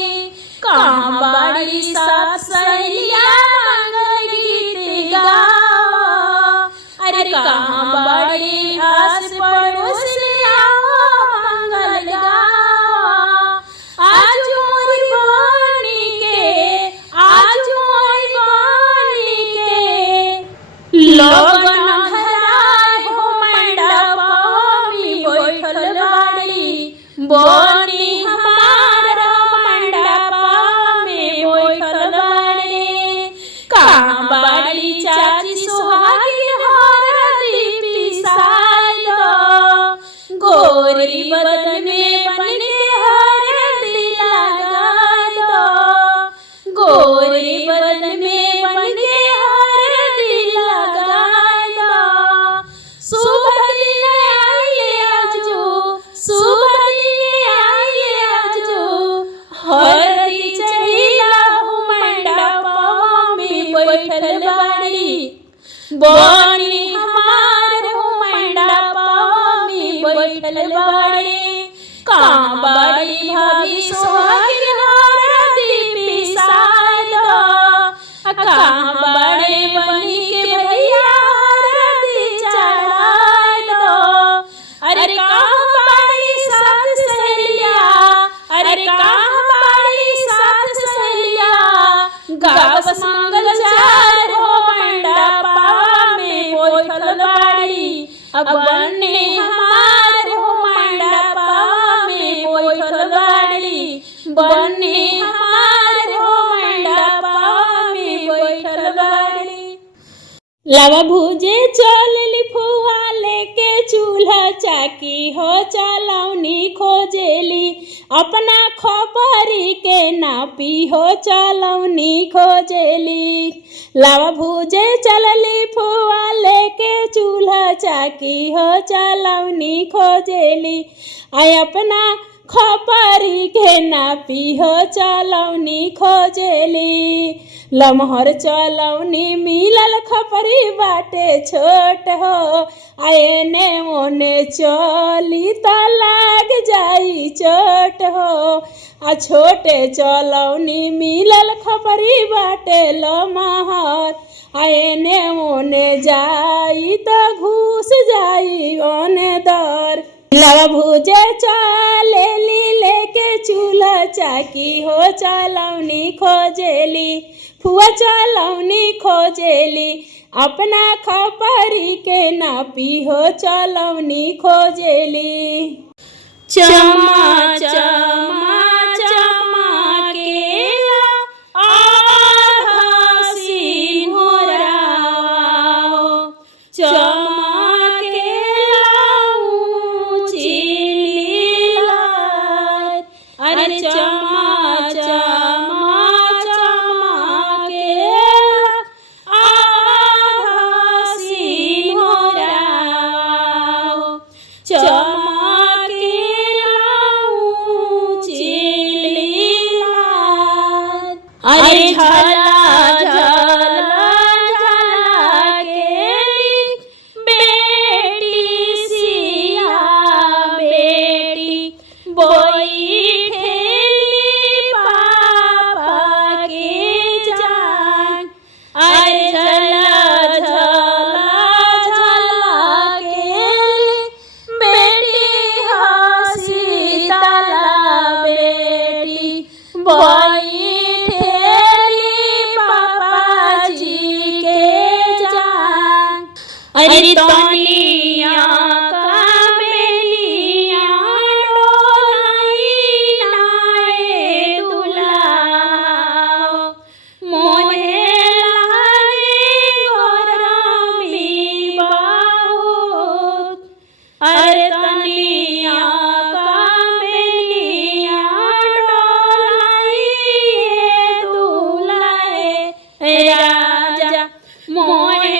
कहाँ बाड़ी सात सहेलिया मंगल गीत गावा अरे कहाँ बाड़ी आस पड़ोसिया मंगल गावा आज मोरी बनी के आज मोरी बनी के लगन धराए हो मंडपी बैठल बाड़ी बनी हमार मंडपी बैठल बाड़ी कहाँ बाड़ी चाची सुहागिन हरदी पिसाई दो गोरी बदन में बन के हरदी लगाई दो गोरी बदन में बन के हरदी लगाई दो सुबह दिन आइले आजो सुबह दिन आइले आजो हरदी चढ़िला हो मंडपी बैठल बाड़ी बनी हमार हो मंडपी बैठल बाड़ी कहाँ बाड़ी भाभी सुहागिन हरदी पिसाई दो कहाँ बाड़ी बनी के भैया हरदी चढ़ाई दो अरे कहाँ बाड़ी सात सहेलिया अरे कहाँ बाड़ी सात सहेलिया गावस मंगल चार हो मंडपी बैठल बाड़ी अब बने हमार हो मंडपी बैठल बाड़ी बने हमार हो मंडपी बैठल बाड़ी लावा भूजे चलली फुआ लेके चूल्हा चाकी हो चलौनी खोजेली अपना खपरी के नापी हो चलौनी खोजेली लावा भूजे चलली फुआ लेके चूल्हा चाकी हो चलौनी खोजेली आय अपना खपरी के नापी हो चलौनी खोजेली लमहर चलौनी मिलल खपरी बाटे छोट हो आयने मोने चली त लाग जाई चोट हो आ छोटे चलौनी मिलल खपरी बाटे लमहर आयने मोने जाई त घुस जाई चूल्हा भूजे चलेली लेके चूल्हा चाकी हो चलौनी खोजेली फुआ चलौनी खोजेली अपना खपरी के नापी हो चलौनी खोजेली चमा चमा चमकेला आधा सिंहोरा चमकेला ऊँची लीलार अरे चमा चमा चमकेला आधा सिंहोरा अरे झला झला झला केली बेटी सिया बेटी बैठेली पापा के जान अरे झला झला झला केली बेटी हसी तला बेटी अरे तनिया का बेनिया डोलाई नाए दुलाओ मोहे लागे गरमी बहुत अरे तनिया का बेनिया डोलाई दुलाए राजा मोहे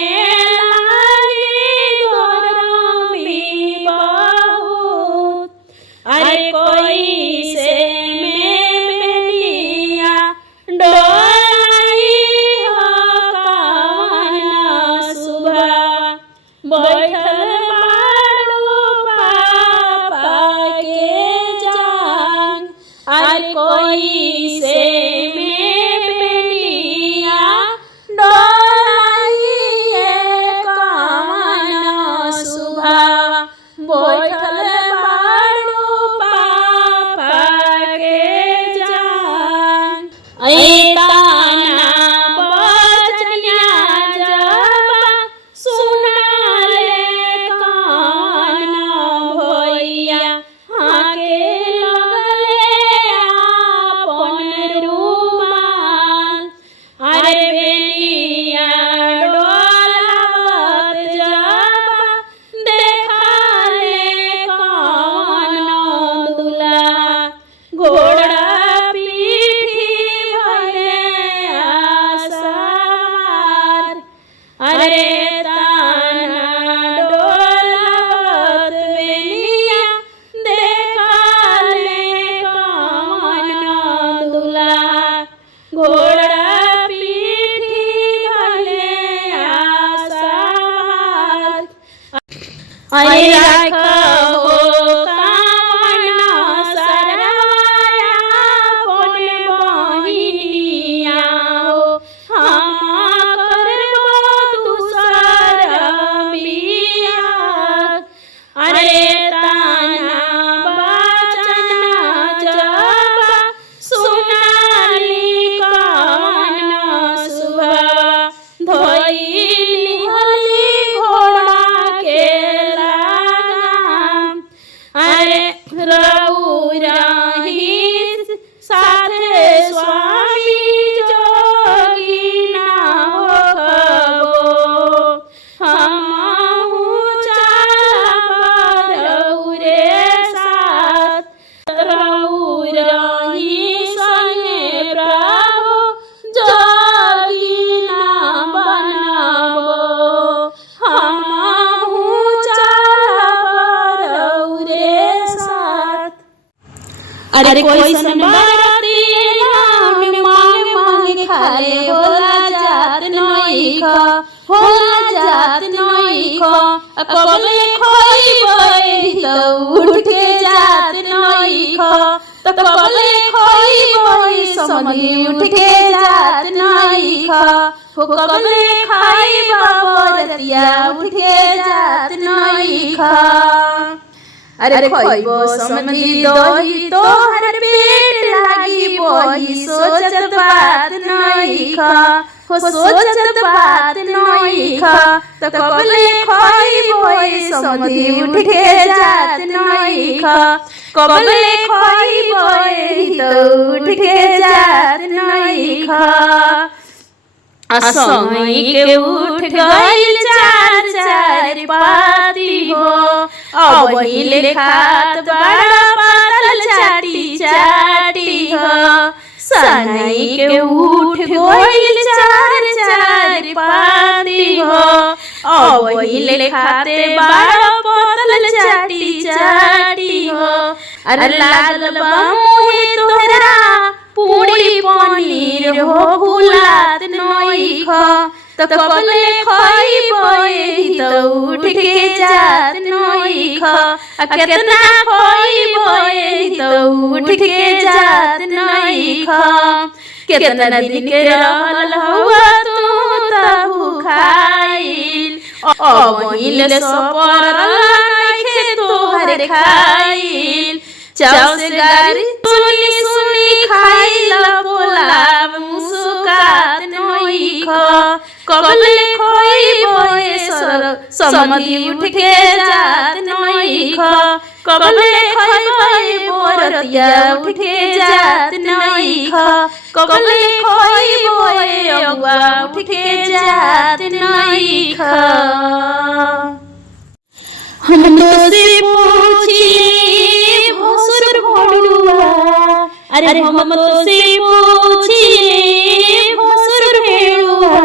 अरे कोई से बेनिया डोलाई हो कावना सुबह बैठल बाड़ू पापा के जान अरे कोई से बेनिया डोलाई कावना सुबह बैठल ताना बचनिया जबा सुनाले कान भैया हाके लगले आपन रुमाल अरे बेनिया डोलावत जबा देखाले कान दुला घोड़ा अरे ताना डोलावत बेनिया देखाले कावन दुला घोड़ा पीठी भले आसार अरे राखो कावन सरवाया पोन बहिनिया हो हम अरे ताना बचना जबा सुनाली कावन सुबह धोइली हली घोड़ा के लगाम अरे रही साथे स्वामी जोगी ना हो हम अरे कोई सन बारती नाम मांग मांग खाले होला जात नई खा होला जात नई खा कबले खोई बई तो उठ के जात नई खा तो कबले खोई बई समझी उठ के जात नई खा हो कबले खाई बाबरतिया उठ के जात नई खा अरे खोइबो समझी दही तोहर पेट लागी बही सोचत बात नहीं खा हो सोचत बात नहीं खा तो कबले खोइबो समझी उठ के जात नहीं खा कबले खोइबो तो उठ के जात नहीं खा असमय के उठ गइल चार चार पाती हो अब हिले खात बड़ा पातल चाटी चाटी हो सनई के उठ गइल चार चार पाती हो अब हिले खाते बड़ा पातल चाटी चाटी हो अरे लागल बामुहे तोहरा पूरी पनीर हो भूलात नहीं खा तो कबले खोइबो तो उठ के जात नहीं खा कितना खोइबो तो उठ के जात नहीं खा कितना दिन के रहल हुआ तू तहु खाइल अब हिल सपरल नइखे तोहर खाइल चाव से गारी सुनी सुनी खाइला पोलाव मुस्कात नहीं खा कबले खोइबो समधी उठ के जात नहीं खा कबले खोइबो रतिया उठ के जात नहीं खा कबले खोइबो अगुआ उठ के जात नहीं खा हम तो से पूछिए भसुर भोड़ुआ अरे हम तो से पूछिए भसुर भेड़ुआ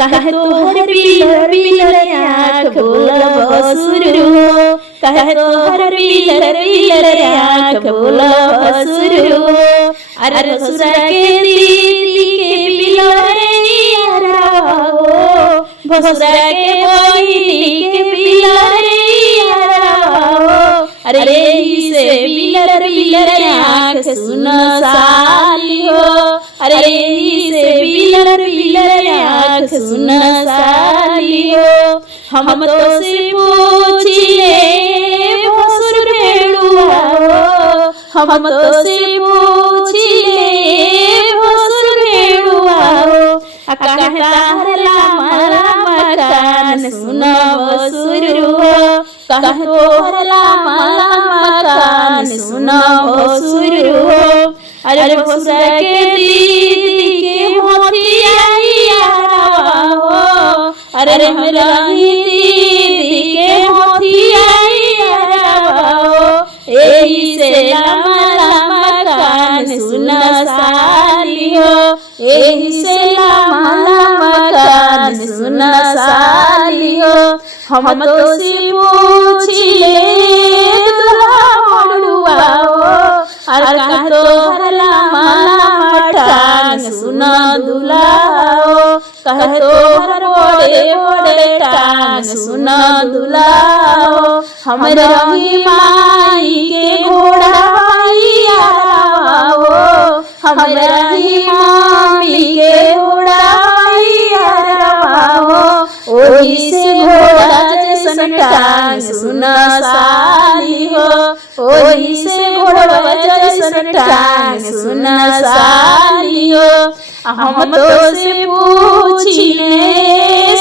कहे तो हर पीलर पीलर आँख बोला भसुर हो कहे तो हर पीलर पीलर आँख बोला भसुर हो अरे भसुरा के दीदी के पीलर यारा हो भसुरा के बहिनी के पीलर अरे से पीलर पीलर आँख सुन साली हो अरे से पीलर पीलर आँख सुन साली हो हम तो से पूछिले भसुर भेड़ुआ हो हम तो से पूछिले भसुर भेड़ुआ हो कहता हरला माला मकान सुन भसुर हो कहे तो हरला माला मकान सुन भसुर हो अरे भसुरा के दीदी के मोतिया हो अरे हमरा दीदी के मोतिया हो एही से माला मकान सुन साली हो एही से माला मकान सुन साली हो हम तो से पूछिले दुल्हा मोड़ुआ हो अरे कहे तो हरला माला मकान सुन दुल्हा हो कहे तो हर बड़े बड़े टांग सुन दुल्हा हो हमरा ही माई के घोड़ा हो हमरा ही मामी के घोड़ा हो ओही से घोड़ा जैसन टांग सुन साली हो ओही से घोड़ा जैसन टांग सुन साली हो हम तो से पूछिले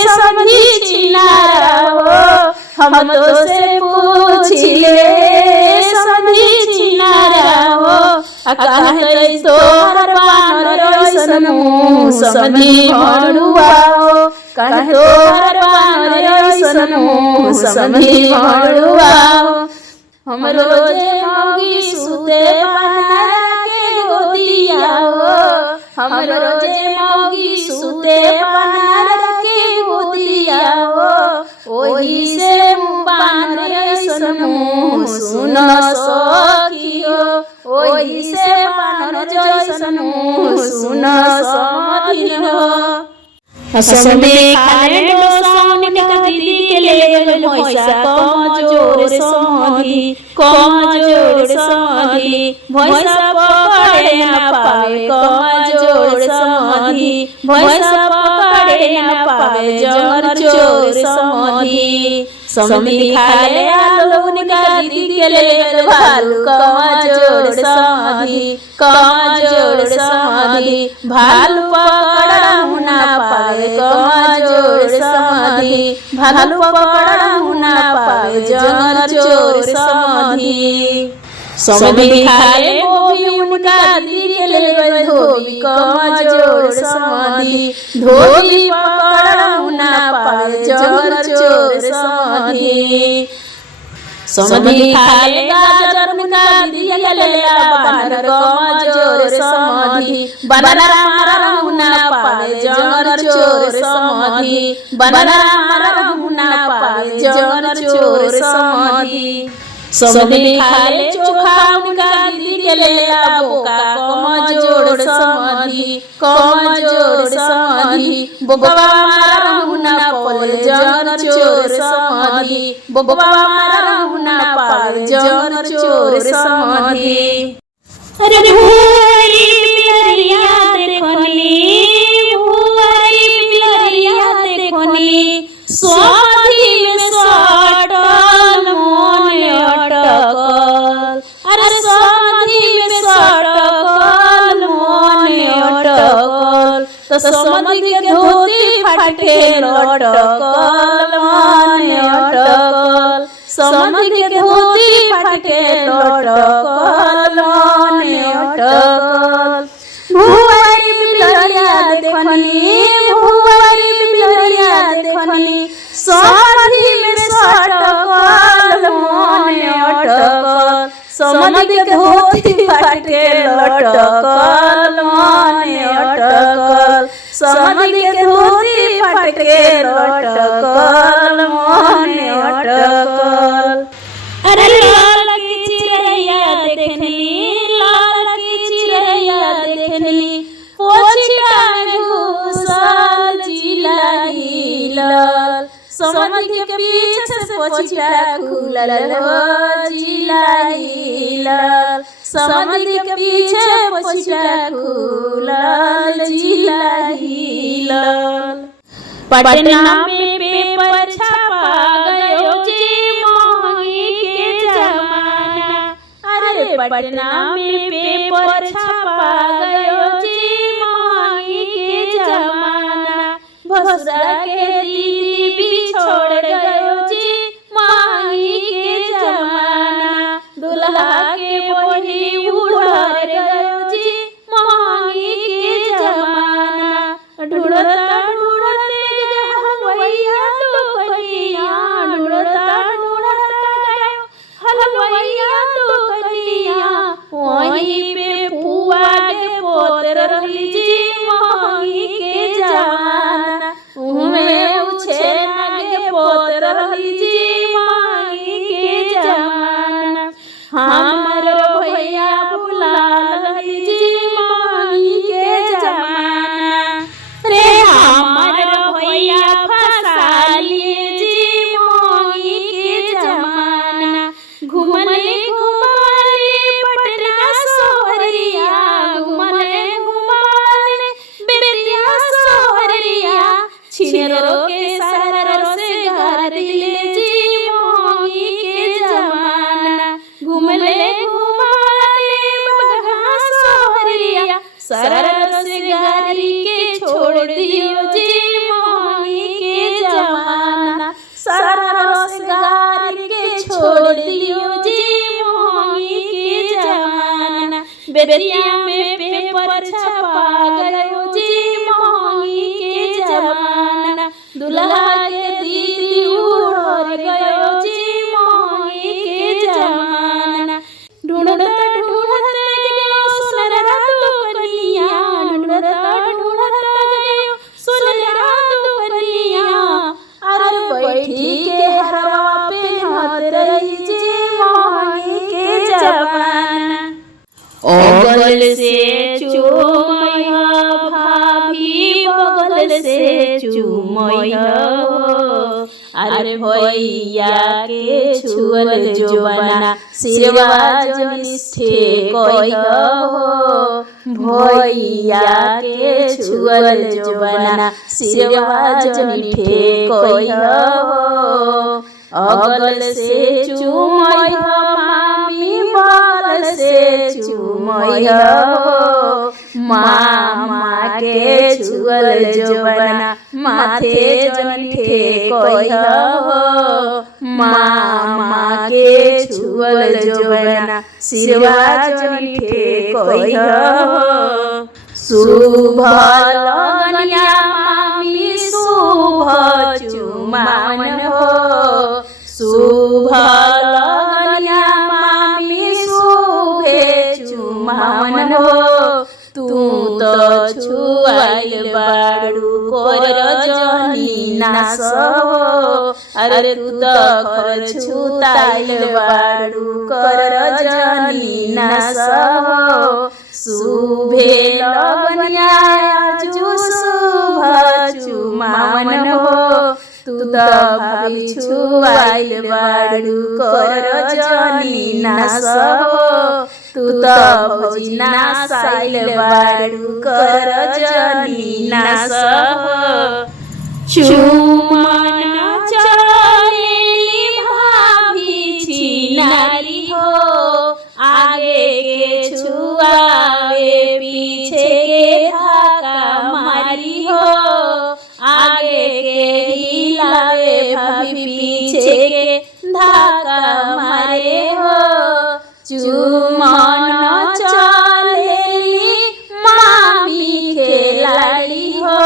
समझी छिनारा हो हम तो से पूछिले समझी छिनारा हो कहते तो हर बानर ऐसन मुँह समझी भरुआ हो कहे तो हर बानर ऐसन मुँह समझी भरुआ हो हम रोजे मौगी सुते बना के गोदिया हो हम रोजे मौगी सुते बना के गोदिया हो ओही से बानर ऐसन मुँह सुन सखी हो ओही से बानर जैसन मुँह सुन समधिन हो हसने खाले डोसाउन का दीदी के ले गल भैसा कमजोर समधी भैसा पकड़े न पावे कमजोर समधी भैसा पकड़े न पावे जंगल चोर समधी समधी खाले आलून उनका दीदी के ले भालू कमजोर समाधि भालू पकड़हु ना पावे कमजोर समाधि भालू पकड़हु ना पावे जंगल चोर समाधि समधि खाए मोही उनका दीदी के ले धोबी कमजोर समाधि धोबी पकड़हु ना पावे जंगल चोर समाधि समधि खाए गाजर उनका दीदी के ले बानर कमजोर समाधि बनरा मारहु ना पावे जंगल चोर समाधि बनरा मारहु ना पावे जंगल चोर समाधि समधि खाए चोखा उनका दीदी के ले बोका कमजोर समाधि बोकवा मारहु ना पावे जंगल चोर समाधि बोकवा मारहु ना पावे जंगल चोर समाधि अरे भुवरी बिलरिया देखनी भुवरी बिलरिया देखनी समाधि में सटल मोन अटकल अरे समाधि में सटल मोन अटकल तो समाधि के धोती फटके लटकल मोन अटकल समाधि के धोती फटके लटकल मोन अटकल भुवरी बिलरिया देखनी भुवरी बिलरिया देखनी समाधि में सटकल मोन अटकल समाधि के धोती फटके लटकल मोन अटकल समाधि के धोती फटके लटकल मोन अटकल अरे लाल की चिड़ैया देखनी लाल की चिड़ैया देखनी पोछिटा में घुसल जिला हिलल समाधि के पीछे से पोछिटा खुलल हो जिला हिलल समाधि के पीछे पोछिटा खुलल जिला हिलल पटना में पेपर छपा गयो जी मोही के जमाना अरे पटना में पेपर छपा गयो जी मोही के जमाना भसुरा के दीदी बिछोड़ गयो जी मोही के जमाना दुल्हा के बही उड़र गयो जी मोही के जमाना ढूंढता हलवैया तो कनिया ढूंढता गयो हलवैया तो कनिया वहीं पे पुआ के पोतर रही जी मोही के जमाना उमे उछे नागे पोतर रही जी मोही के जमाना हमर भैया बुला रही जी मोही के जमाना रे हमर भैया फसा लिए जी मोही के जमाना घुमले पटना सोहरिया घुमले बेतिया सोहरिया छिनेरो के सररो से घर दिले जी मोही के जमाना घुमले बगहा सोहरिया सररो से घर के छोड़ दियो जी मोही के जमाना सररो से घर के छोड़ दियो जी मोही के जमाना बेतिया में पेपर छपा गयो जी मोही के जमाना दुल्हा के दीदी उड़ गयो जी मोही के जमाना ढूंढता गयो सुनरा तो कनिया ढूंढता गयो सुनरा तो कनिया अरे बैठी के हरवा पे हाथ रही जी मोही के जमाना ओगल से चूमैया भाभी बगल से चूमैया अरे भैया के छुअल जोबना सिरवा जनिष्ठे कहिया हो भैया के छुअल जोबना सिरवा जनिष्ठे कहिया हो अगल से चूमैया कहिया हो मामा के छुअल जोबना माथे जनी कहिया हो मामा के छुअल जोबना सिरवा जनी कहिया हो शुभ लगनिया मामी शुभ चुमावन हो शुभ लगनिया मामी शुभे चुमावन हो तू तो छुआइल बाड़ू कर जनी नास हो अरे तू तो खर छुताइल बाड़ू कर जनी नास हो शुभे लगनिया जू शुभ चुमावन हो तू तो भाभी छुआइल बाड़ू कर जनी नास हो तू तो भौजी नासाइल बाड़ू कर जनी नास हो चुमन चलेली भाभी छिनारी हो आगे के छुआवे पीछे के धाका मारी हो आगे के हिलावे भाभी पीछे के धाका मारे हो चुमन चलेली मामी खेलाड़ी हो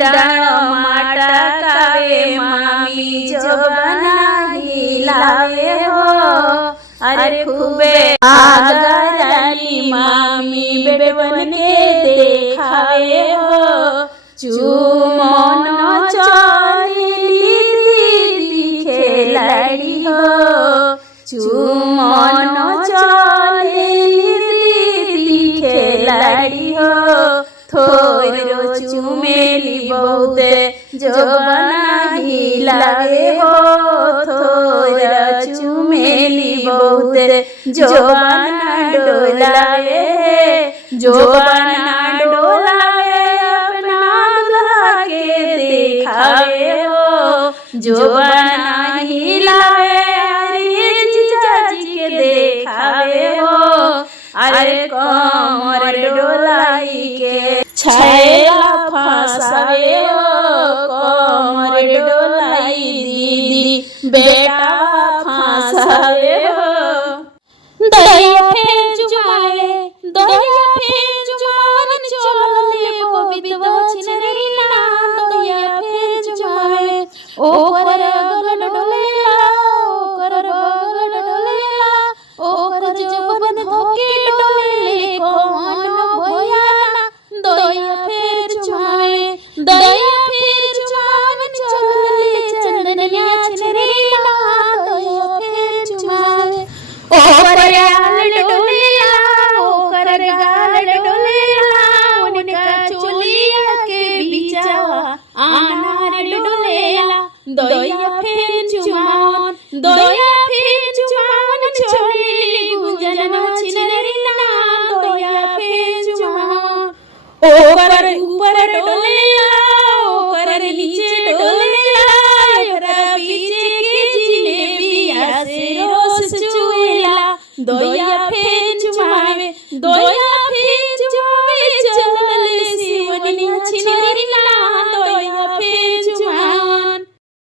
डाँड माटा कावे मामी जबना हिलावे हो अरे खूबे आगराली मामी बेबन के देखावे हो चुमन चलेली दीदी खेलाड़ी हो चुमन चलेली दीदी खेलाड़ी हो थोरो चुमेली बहुते जबना हिलावे हो थोरो चुमेली बहुते जबना डोलावे जबना डोलावे अपना दुल्हा के देखावे हो जबना हिलावे देखावे हो अरे कमर डोलाई के छैला फंसावे हो कमर डोलाई दीदी बेटा फंसावे हो दया फेर जुमावे दया फेर जुमावन चलले पवित्र छिनरी ना दया फेर जुमावे ओ कर गगन डोलेला ओ कर गगन डोलेला ओकर जबन धोके डोले कौन भयाना दया फेर चुमावे दया फेर चुमावन चलले चंदनिया छरेला दया फेर चुमावे ओकर गाल डोलेला ओकर गाल डोलेला उनका चोलिया के बिचावा आनार डोलेला दया फेर चुमावन दया फेर चुमावन चोली गुंजन छिनरी ना दया फेर चुमावन ओकर ऊपर डोलेला ओकर नीचे डोलेला ओकरा पीछे के जिलेबिया से रस चुएला दया फेर चुमावे दया